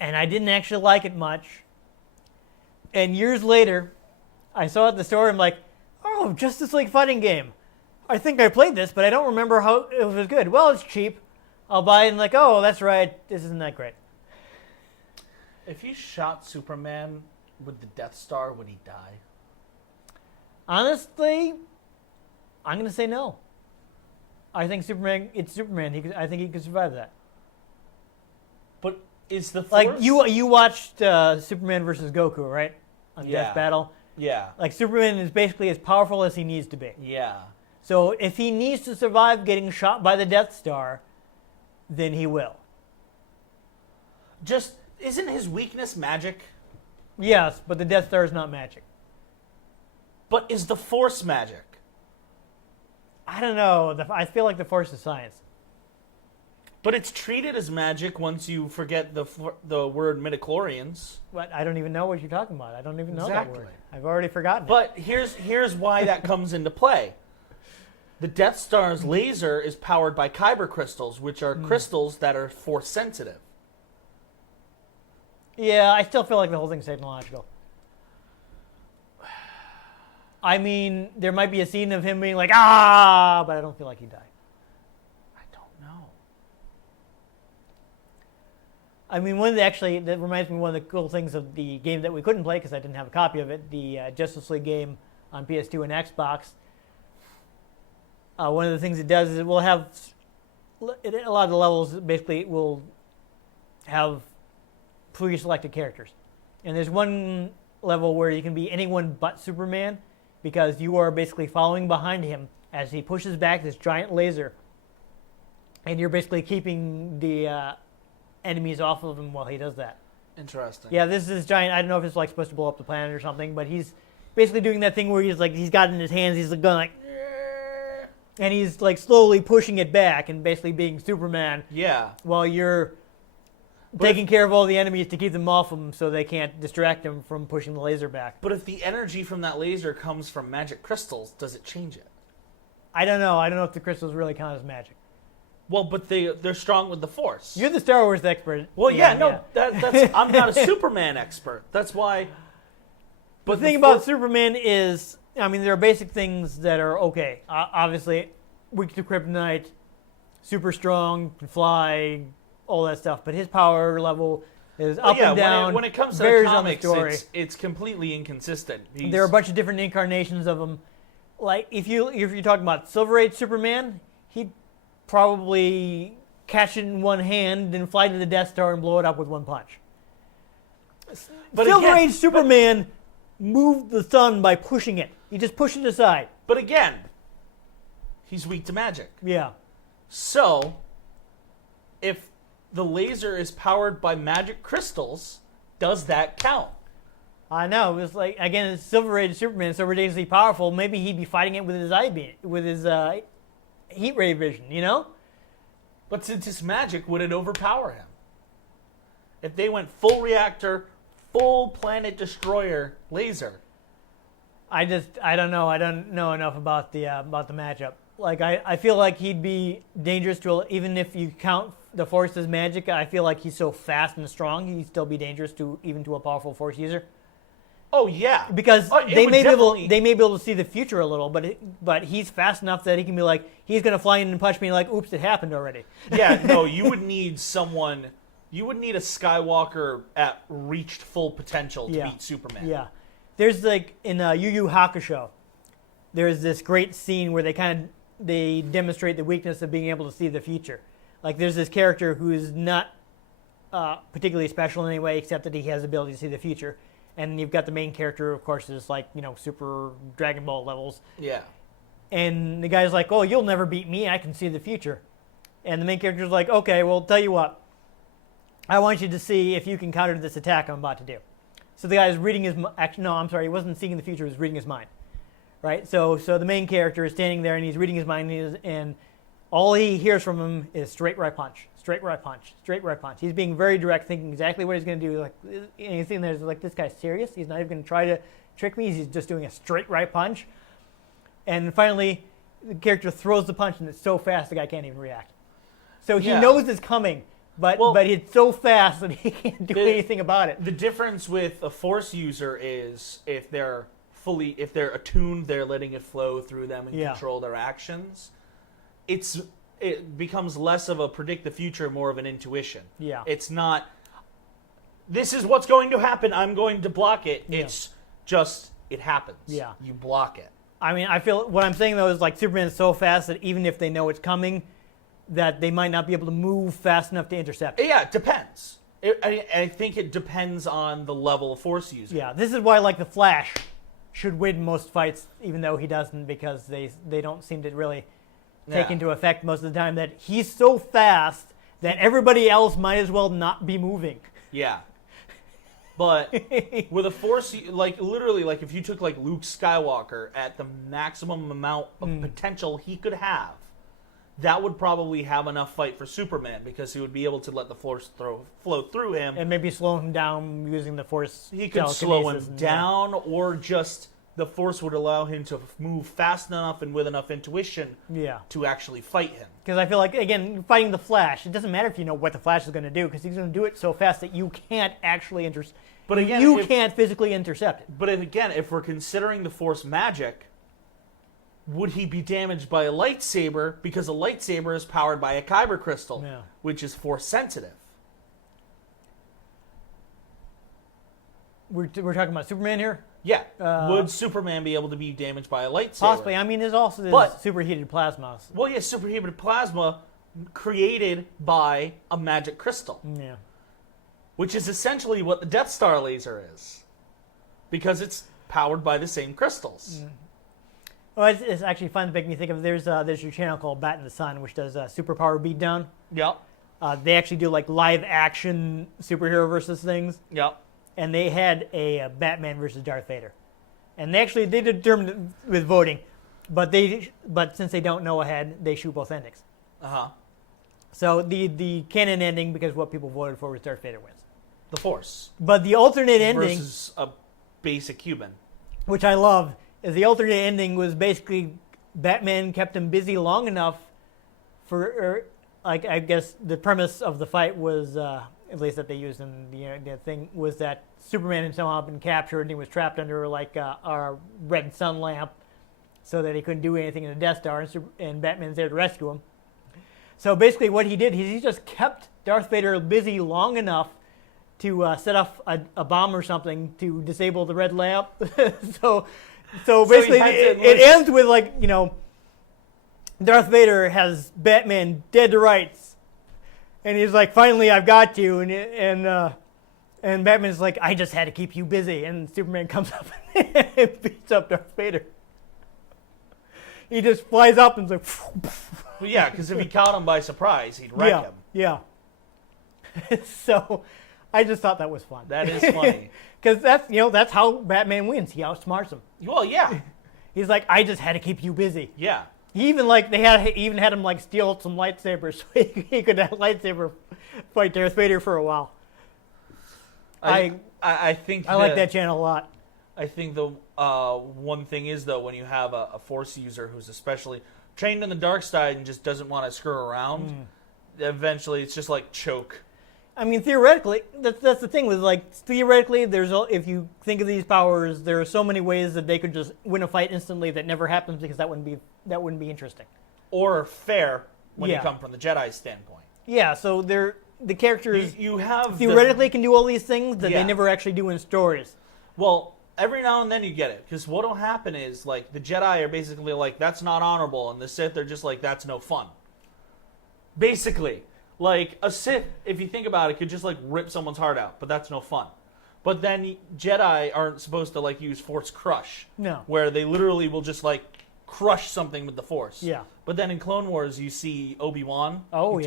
and I didn't actually like it much. And years later, I saw it at the store, and I'm like, oh, Justice League fighting game. I think I played this, but I don't remember how it was good. Well, it's cheap. I'll buy it, and like, oh, that's right. This isn't that great. If you shot Superman with the Death Star, would he die? Honestly, I'm going to say no. I think it's Superman. I think he could survive that. But is the Force... Like, you watched Superman versus Goku, right? On Death Battle? Yeah. Like, Superman is basically as powerful as he needs to be. Yeah. So if he needs to survive getting shot by the Death Star, then he will. Just, isn't his weakness magic? Yes, but the Death Star is not magic. But is the Force magic? I don't know. I feel like the Force is science. But it's treated as magic once you forget the word midichlorians. But I don't even know what you're talking about. I don't even know Exactly. that word. I've already forgotten it. But here's why that comes into play. The Death Star's laser is powered by kyber crystals, which are crystals that are Force sensitive. Yeah, I still feel like the whole thing's technological. I mean, there might be a scene of him being like, ah, but I don't feel like he'd die. I don't know. I mean, that reminds me of one of the cool things of the game that we couldn't play because I didn't have a copy of it, the Justice League game on PS2 and Xbox. One of the things it does is it will have, a lot of the levels basically will have pre-selected characters. And there's one level where you can be anyone but Superman because you are basically following behind him as he pushes back this giant laser. And you're basically keeping the enemies off of him while he does that. Interesting. Yeah, this is giant. I don't know if it's like supposed to blow up the planet or something, but he's basically doing that thing where he's got it in his hands. He's going like, and he's like slowly pushing it back and basically being Superman. Yeah. While you're taking care of all the enemies to keep them off him so they can't distract him from pushing the laser back. But if the energy from that laser comes from magic crystals, does it change it? I don't know. I don't know if the crystals really count as magic. Well, but they're strong with the Force. You're the Star Wars expert. Well, that's I'm not a Superman expert. That's why. But the thing about Superman is, I mean, there are basic things that are okay. Obviously, weak to kryptonite, super strong, can fly, all that stuff. But his power level is up and down. When it comes to the varies comics, on the story. it's completely inconsistent. There are a bunch of different incarnations of him. Like if you're talking about Silver Age Superman, he'd probably catch it in one hand, then fly to the Death Star and blow it up with one punch. But Silver Age Superman moved the sun by pushing it. He just pushed it aside. But again, he's weak to magic. Yeah. So, if the laser is powered by magic crystals, does that count? I know. It's like, again, it's Silver Age Superman, so ridiculously powerful. Maybe he'd be fighting it with his eye beam, with his heat ray vision, you know? But since it's magic, would it overpower him? If they went full reactor, full planet destroyer laser. I don't know. I don't know enough about the matchup. Like I feel like he'd be dangerous to, even if you count the Force as magic. I feel like he's so fast and strong, he'd still be dangerous to a powerful Force user. Oh yeah, because they may be able to see the future a little, but he's fast enough that he can be like, he's gonna fly in and punch me, and like, oops, it happened already. Yeah, no, you would need someone. You would need a Skywalker at reached full potential to beat Superman. Yeah, there's like in Yu Yu Hakusho, there's this great scene where they demonstrate the weakness of being able to see the future. Like there's this character who is not particularly special in any way, except that he has the ability to see the future. And you've got the main character, of course, is like, super Dragon Ball levels. Yeah. And the guy's like, oh, you'll never beat me. I can see the future. And the main character's like, okay, well, tell you what. I want you to see if you can counter this attack I'm about to do. So the guy is reading his... Actually, no, I'm sorry. He wasn't seeing the future. He was reading his mind. Right? So the main character is standing there, and he's reading his mind, and all he hears from him is straight right punch, straight right punch, straight right punch. He's being very direct, thinking exactly what he's going to do. Like, anything there's like, this guy's serious. He's not even going to try to trick me. He's just doing a straight right punch. And finally, the character throws the punch, and it's so fast the guy can't even react. So he knows it's coming, but it's so fast that he can't do anything about it. The difference with a Force user is if they're attuned, they're letting it flow through them and control their actions. It becomes less of a predict the future, more of an intuition. Yeah. It's not, this is what's going to happen, I'm going to block it. Yeah. It's just, it happens. Yeah. You block it. I mean, I feel what I'm saying, though, is like Superman is so fast that even if they know it's coming, that they might not be able to move fast enough to intercept it. Yeah, it depends. I think it depends on the level of Force user. Yeah, this is why, like, the Flash should win most fights, even though he doesn't, because they don't seem to really take into effect most of the time that he's so fast that everybody else might as well not be moving. Yeah. But with a Force, like, literally, like, if you took, like, Luke Skywalker at the maximum amount of potential he could have, that would probably have enough fight for Superman, because he would be able to let the Force flow through him. And maybe slow him down using the Force. He could slow him down, or just the Force would allow him to move fast enough and with enough intuition to actually fight him. Because I feel like, again, fighting the Flash, it doesn't matter if you know what the Flash is going to do, because he's going to do it so fast that you can't actually intercept. But again, you can't physically intercept it. But if we're considering the Force magic, would he be damaged by a lightsaber? Because a lightsaber is powered by a kyber crystal, which is Force sensitive. We're talking about Superman here? Yeah. Would Superman be able to be damaged by a lightsaber? Possibly. I mean, there's also superheated plasma. Well, yeah, superheated plasma created by a magic crystal. Yeah. Which is essentially what the Death Star laser is. Because it's powered by the same crystals. Yeah. Well, it's actually fun to make me think of, there's your channel called Bat in the Sun, which does superpower beatdown. Yep. They actually do like live action superhero versus things. Yep. And they had a Batman versus Darth Vader. And they determined it with voting, but since they don't know ahead, they shoot both endings. Uh-huh. So the canon ending, because what people voted for was Darth Vader wins. The Force. But the alternate ending versus a basic human, which I love, is the alternate ending was basically Batman kept him busy long enough for, like, I guess the premise of the fight was, at least that they used in the thing, was that Superman had somehow been captured and he was trapped under like a red sun lamp, so that he couldn't do anything in the Death Star, and Batman's there to rescue him. So basically what he did, he just kept Darth Vader busy long enough to set off a bomb or something to disable the red lamp. So basically, it ends with, like, Darth Vader has Batman dead to rights, and he's like, "Finally, I've got you," and Batman's like, "I just had to keep you busy," and Superman comes up and beats up Darth Vader. He just flies up and is like, well, yeah, because if he caught him by surprise, he'd wreck him. Yeah. So, I just thought that was fun. That is funny. Because that's how Batman wins. He outsmarts him. Well, yeah. He's like, I just had to keep you busy. Yeah. He even had him like steal some lightsabers so he could have lightsaber fight Darth Vader for a while. I think I like that channel a lot. I think the one thing is, though, when you have a Force user who's especially trained in the dark side and just doesn't want to screw around, eventually it's just like choke. I mean, theoretically, that's the thing with, like, theoretically, if you think of these powers, there are so many ways that they could just win a fight instantly that never happens, because that wouldn't be interesting or fair when you come from the Jedi standpoint. Yeah, so the characters you have theoretically can do all these things that they never actually do in stories. Well, every now and then you get it, because what will happen is, like, the Jedi are basically like, that's not honorable, and the Sith are just like, that's no fun. Basically. Like, a Sith, if you think about it, could just, like, rip someone's heart out, but that's no fun. But then Jedi aren't supposed to, like, use Force Crush. No. Where they literally will just, like, crush something with the Force. Yeah. But then in Clone Wars, you see Obi-Wan. Oh,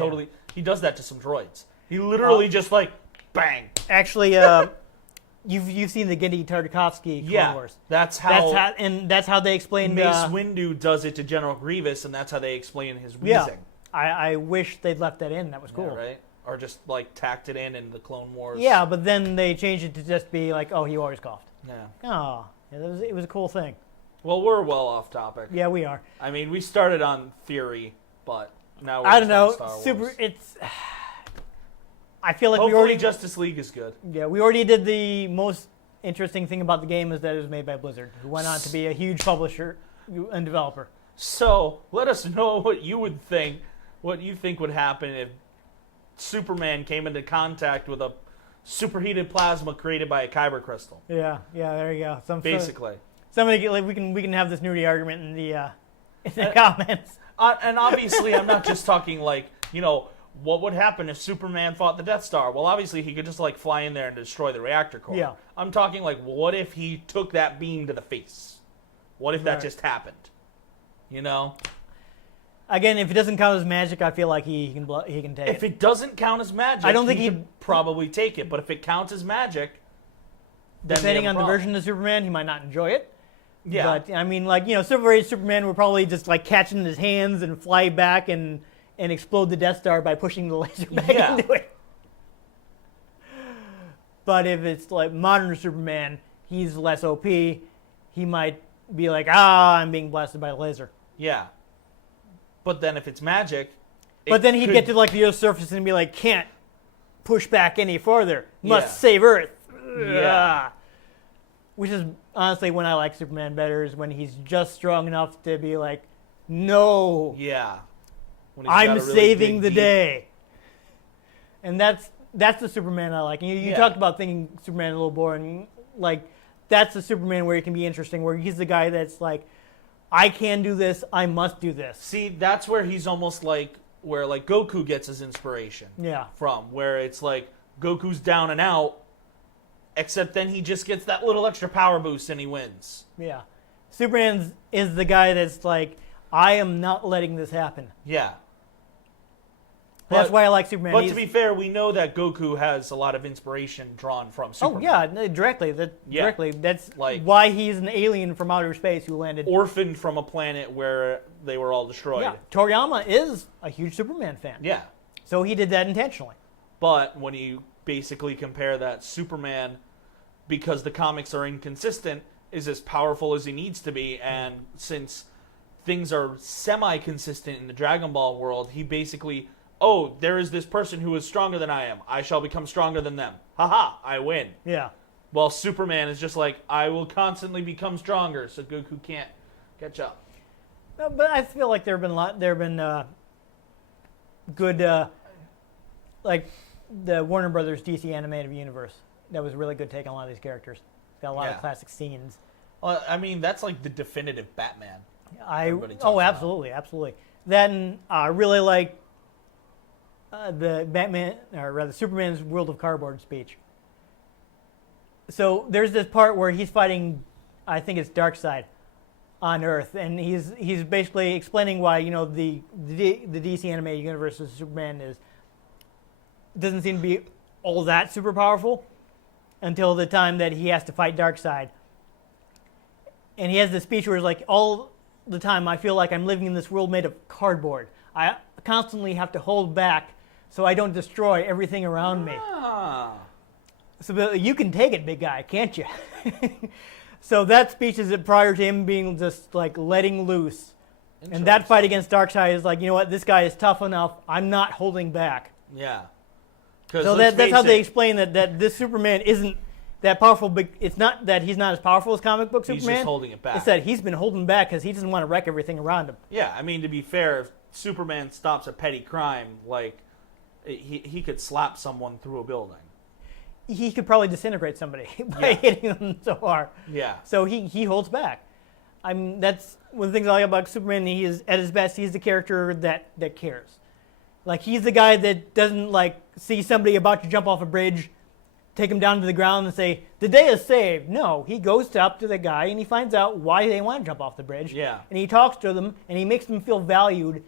He does that to some droids. He literally just like bang. Actually, you've seen the Genndy Tartakovsky Clone Wars. That's how that's how they explained Mace Windu does it to General Grievous, and that's how they explain his wheezing. Yeah, I wish they'd left that in. That was cool. Yeah, right? Or just like tacked it in the Clone Wars. Yeah, but then they changed it to just be like, oh, he always coughed. Yeah. Oh, yeah, it was a cool thing. Well, we're well off topic. Yeah, we are. I mean, we started on theory, but now we're I don't know. on Star Wars. I feel like Hopefully we already Justice League is good. Yeah, we already did the most interesting thing about the game is that it was made by Blizzard, who went on to be a huge publisher and developer. So let us know what you think would happen if Superman came into contact with a superheated plasma created by a kyber crystal. Yeah, there you go. Basically. Somebody we can have this nerdy argument in the comments. And obviously, I'm not just talking like, what would happen if Superman fought the Death Star? Well, obviously, he could just like fly in there and destroy the reactor core. Yeah. I'm talking like, what if he took that beam to the face? What if that just happened? Again, if it doesn't count as magic, I feel like he can take it. If it doesn't count as magic, I don't think he could probably take it. But if it counts as magic, then depending on the version of Superman, he might not enjoy it. Yeah. But I mean, like Silver Age Superman would probably just like catch it in his hands and fly back and explode the Death Star by pushing the laser back into it. But if it's like modern Superman, he's less OP. He might be like, I'm being blasted by a laser. Yeah. But then if it's magic... But then he'd get to like the Earth's surface and be like, can't push back any further. Must save Earth. Yeah. Which is honestly when I like Superman better, is when he's just strong enough to be like, no. Yeah. I'm saving the day. And that's the Superman I like. And you talked about thinking Superman a little boring. Like, that's the Superman where he can be interesting, where he's the guy that's like, I can do this, I must do this. See, that's where he's almost like, where like Goku gets his inspiration from. Where it's like, Goku's down and out, except then he just gets that little extra power boost and he wins. Yeah. Superman is the guy that's like, I am not letting this happen. Yeah. That's why I like Superman. But to be fair, we know that Goku has a lot of inspiration drawn from Superman. Oh, yeah, directly. Directly. That's like, why he's an alien from outer space who landed... Orphaned from a planet where they were all destroyed. Yeah, Toriyama is a huge Superman fan. Yeah. So he did that intentionally. But when you basically compare that, Superman, because the comics are inconsistent, is as powerful as he needs to be, and since things are semi-consistent in the Dragon Ball world, he basically... there is this person who is stronger than I am. I shall become stronger than them. Haha, I win. Yeah. Well, Superman is just like, I will constantly become stronger, so Goku can't catch up. No, but I feel like there have been good, like the Warner Brothers DC animated universe. That was a really good take on a lot of these characters. It's got a lot of classic scenes. Well, I mean, that's like the definitive Batman. Absolutely. Then I really like the Batman, or rather Superman's World of Cardboard speech. So there's this part where he's fighting, I think it's Darkseid on Earth, and he's basically explaining why the DC animated universe of Superman doesn't seem to be all that super powerful until the time that he has to fight Darkseid. And he has this speech where it's like, all the time I feel like I'm living in this world made of cardboard. I constantly have to hold back so I don't destroy everything around me. So you can take it, big guy, can't you? So that speech is prior to him being just like letting loose. And that fight against Darkseid is like, you know what, this guy is tough enough. I'm not holding back. Yeah. So that's how they explain that this Superman isn't that powerful. But it's not that he's not as powerful as comic book Superman. He's just holding it back. It's that he's been holding back because he doesn't want to wreck everything around him. Yeah, I mean, to be fair, if Superman stops a petty crime, like, he could slap someone through a building. He could probably disintegrate somebody by hitting them so hard. Yeah. So he holds back. I mean, that's one of the things I like about Superman. He is, at his best, he's the character that cares. Like, he's the guy that doesn't, like, see somebody about to jump off a bridge, take him down to the ground and say, the day is saved. No, he goes up to the guy and he finds out why they want to jump off the bridge. Yeah. And he talks to them and he makes them feel valued.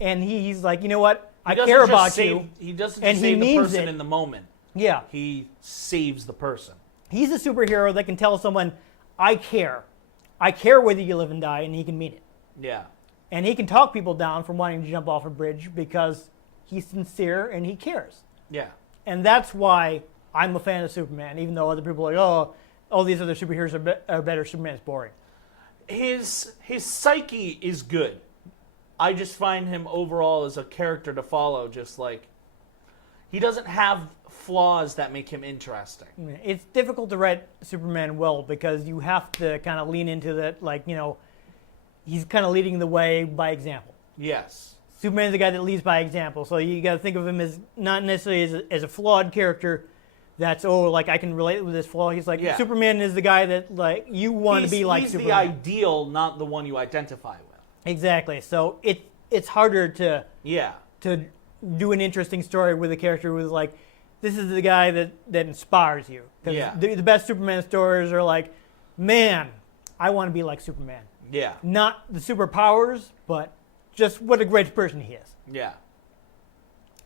And he's like, you know what? I care about you. He doesn't and just he save the means person it. in the moment. Yeah. He saves the person. He's a superhero that can tell someone, I care. I care whether you live and die, and he can mean it. Yeah. And he can talk people down from wanting to jump off a bridge because he's sincere and he cares. Yeah. And that's why I'm a fan of Superman, even though other people are like, oh, all these other superheroes are better. Superman's boring. His psyche is good. I just find him overall as a character to follow, just like he doesn't have flaws that make him interesting. It's difficult to write Superman well because you have to kind of lean into that, like, you know, he's kind of leading the way by example. Yes. Superman's the guy that leads by example, so you got to think of him as not necessarily as a flawed character. That's like I can relate with this flaw. He's like Superman is the guy that like you want to be like he's Superman. He's the ideal, not the one you identify with. Exactly. So it's harder to do an interesting story with a character who's like, this is the guy that inspires you. Because the best Superman stories are like, man, I want to be like Superman. Yeah. Not the superpowers, but just what a great person he is. Yeah.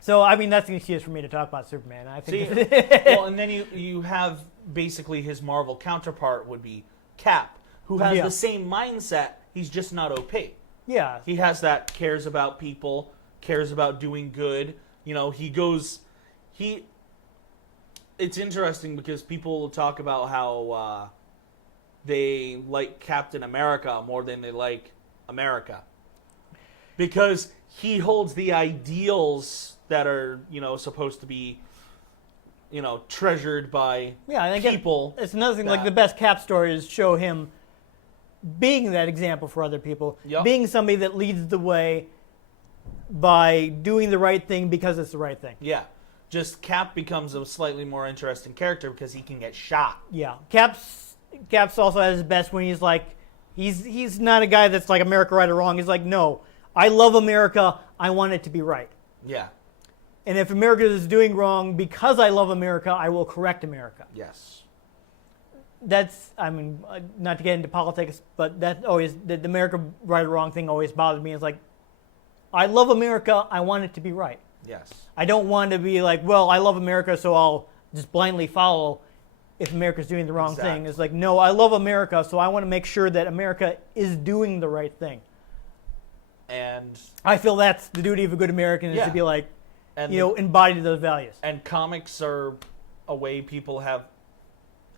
So, I mean, that's an excuse for me to talk about Superman. I think. Well, and then you have basically his Marvel counterpart would be Cap, who has the same mindset. He's just not opaque. Yeah. He has that, cares about people, cares about doing good. You know, it's interesting because people talk about how they like Captain America more than they like America. Because he holds the ideals that are, you know, supposed to be, you know, treasured by I think people. It's another thing, like the best Cap stories show him being that example for other people, being somebody that leads the way by doing the right thing because it's the right thing. Yeah. Just Cap becomes a slightly more interesting character because he can get shot. Yeah. Cap's also at his best when he's like, he's not a guy that's like America right or wrong. He's like, no, I love America. I want it to be right. Yeah. And if America is doing wrong because I love America, I will correct America. Yes. That's, I mean, not to get into politics, but that always, the America right or wrong thing always bothered me. It's like, I love America. I want it to be right. Yes. I don't want to be like, well, I love America, so I'll just blindly follow if America's doing the wrong thing. It's like, no, I love America, so I want to make sure that America is doing the right thing. And I feel that's the duty of a good American is to be like, embody those values. And comics are a way people have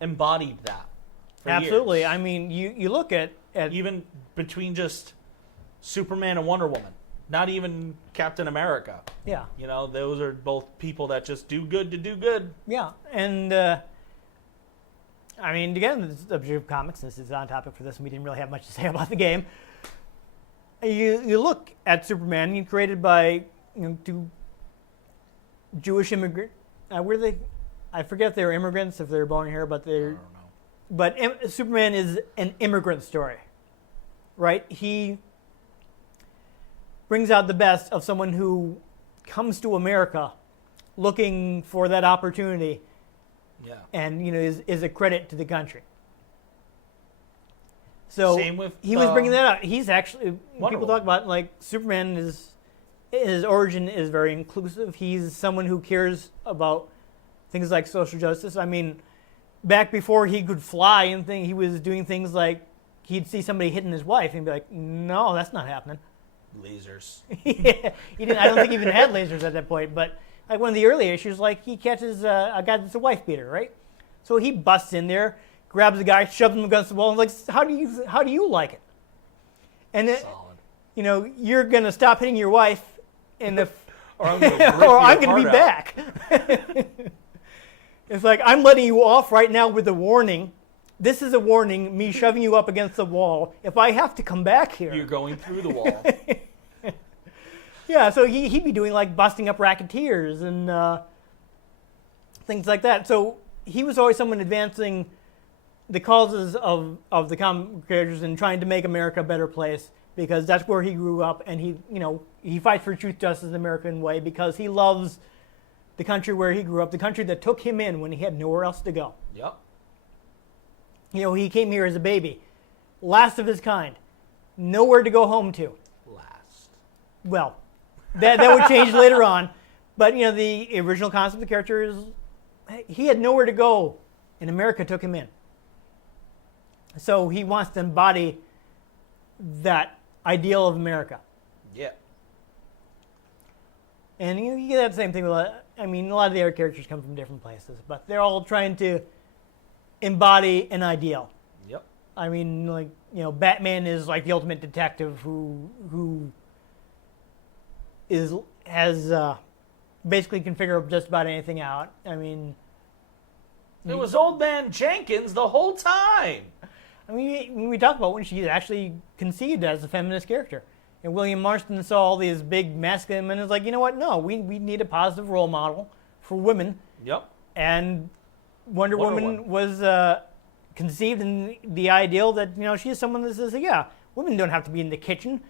embodied that. Absolutely. Years. I mean, you look at even between just Superman and Wonder Woman, not even Captain America. Yeah. You know, those are both people that just do good to do good. Yeah. And I mean, again, this is Objective Comics. This is on topic for this, and we didn't really have much to say about the game. You look at Superman, he's created by two Jewish immigrant. Were they? I forget if they were immigrants, if they were born here, but they're. I don't know. But Superman is an immigrant story, right? He brings out the best of someone who comes to America looking for that opportunity. Yeah. And is a credit to the country. So same with, he was bringing that up. He's actually people talk about like Superman his origin is very inclusive. He's someone who cares about things like social justice. I mean, back before he could fly and he was doing things like he'd see somebody hitting his wife and be like, "No, that's not happening." Lasers. Yeah, he didn't. I don't think he even had lasers at that point. But like one of the early issues, like he catches a guy that's a wife beater, right? So he busts in there, grabs the guy, shoves him against the wall, and is like, how do you like it? And Solid. You're gonna stop hitting your wife, and or I'm gonna be back. It's like I'm letting you off right now with a warning. This is a warning. Me shoving you up against the wall. If I have to come back here, you're going through the wall. Yeah, so he'd be doing like busting up racketeers and things like that. So he was always someone advancing the causes of the comic characters and trying to make America a better place because that's where he grew up, and he fights for truth, justice, the American way because he loves the country where he grew up, the country that took him in when he had nowhere else to go. Yep. He came here as a baby, last of his kind, nowhere to go home to. Last. Well, that would change later on. But, you know, the original concept of the character is he had nowhere to go, and America took him in. So he wants to embody that ideal of America. Yeah. And you get that same thing with, I mean, a lot of the other characters come from different places, but they're all trying to embody an ideal. Yep. I mean, like, you know, Batman is like the ultimate detective who has basically can figure just about anything out. I mean, it was Old Man Jenkins the whole time. I mean, when we talk about when she's actually conceived as a feminist character. And William Marston saw all these big masculine men and was like, you know what? No, we need a positive role model for women. Yep. And Wonder Woman was conceived in the ideal that, you know, she is someone that says, yeah, women don't have to be in the kitchen.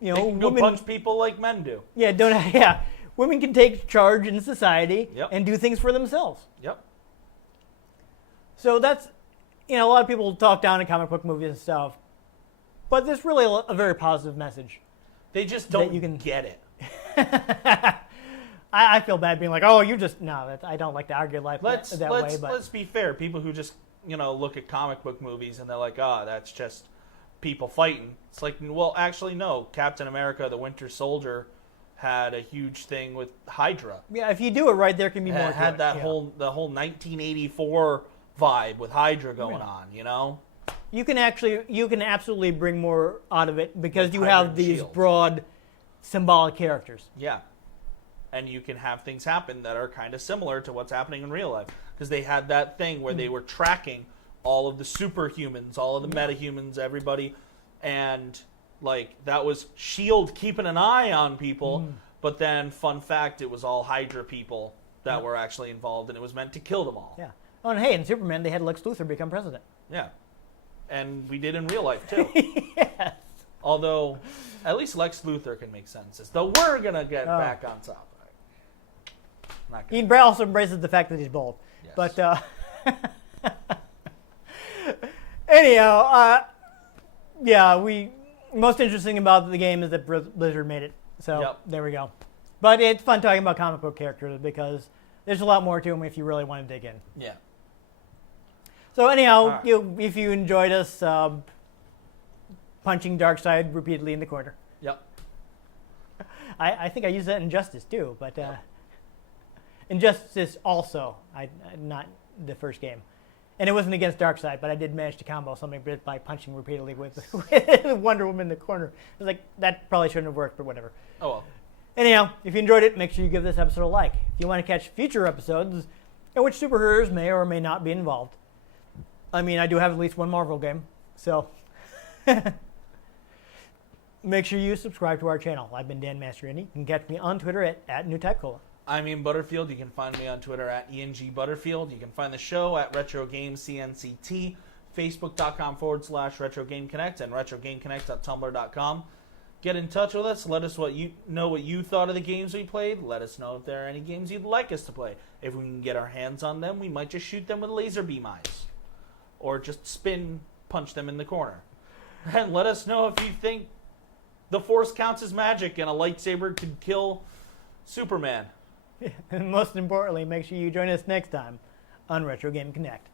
You know, They can go punch people like men do. Yeah, yeah. Women can take charge in society and do things for themselves. Yep. So that's, you know, a lot of people talk down in comic book movies and stuff, but there's really a very positive message. They just don't get it. I feel bad being like, oh, you just, no, I don't like to argue life that way. But let's be fair. People who just, you know, look at comic book movies and they're like, oh, that's just people fighting. It's like, well, actually, no. Captain America, the Winter Soldier, had a huge thing with Hydra. Yeah, if you do it right, there can be more. Had that whole 1984 vibe with Hydra going on, you know? You can absolutely bring more out of it because With you Hydra have and these Shield. broad symbolic characters. Yeah. And you can have things happen that are kind of similar to what's happening in real life. Because they had that thing where they were tracking all of the superhumans, all of the metahumans, everybody. And, like, that was S.H.I.E.L.D. keeping an eye on people. But then, fun fact, it was all Hydra people that were actually involved. And it was meant to kill them all. Yeah. Oh, and hey, in Superman, they had Lex Luthor become president. Yeah. And we did in real life, too. Yes. Although, at least Lex Luthor can make senses. Though we're going to get back on top of it. Not He gonna. also embraces the fact that he's bald. Yes. But, anyhow, yeah, most interesting about the game is that Blizzard made it. So, There we go. But it's fun talking about comic book characters because there's a lot more to them if you really want to dig in. Yeah. So anyhow, Right. if you enjoyed us punching Darkseid repeatedly in the corner. Yep. I think I used that in Injustice too, but Injustice also, not the first game. And it wasn't against Darkseid, but I did manage to combo something by punching repeatedly with Wonder Woman in the corner. I was like, that probably shouldn't have worked, but whatever. Oh, well. Anyhow, if you enjoyed it, make sure you give this episode a like. If you want to catch future episodes in which superheroes may or may not be involved. I mean, I do have at least one Marvel game, so make sure you subscribe to our channel. I've been Dan Mastriani. You can catch me on Twitter at NewTypeCola. I'm Ian Butterfield. You can find me on Twitter at ENGButterfield. You can find the show at RetroGameCNCT, Facebook.com/RetroGameConnect, and RetroGameConnect.tumblr.com. Get in touch with us. Let us what you thought of the games we played. Let us know if there are any games you'd like us to play. If we can get our hands on them, we might just shoot them with laser beam eyes. Or just punch them in the corner. And let us know if you think the Force counts as magic and a lightsaber could kill Superman. And most importantly, make sure you join us next time on Retro Game Connect.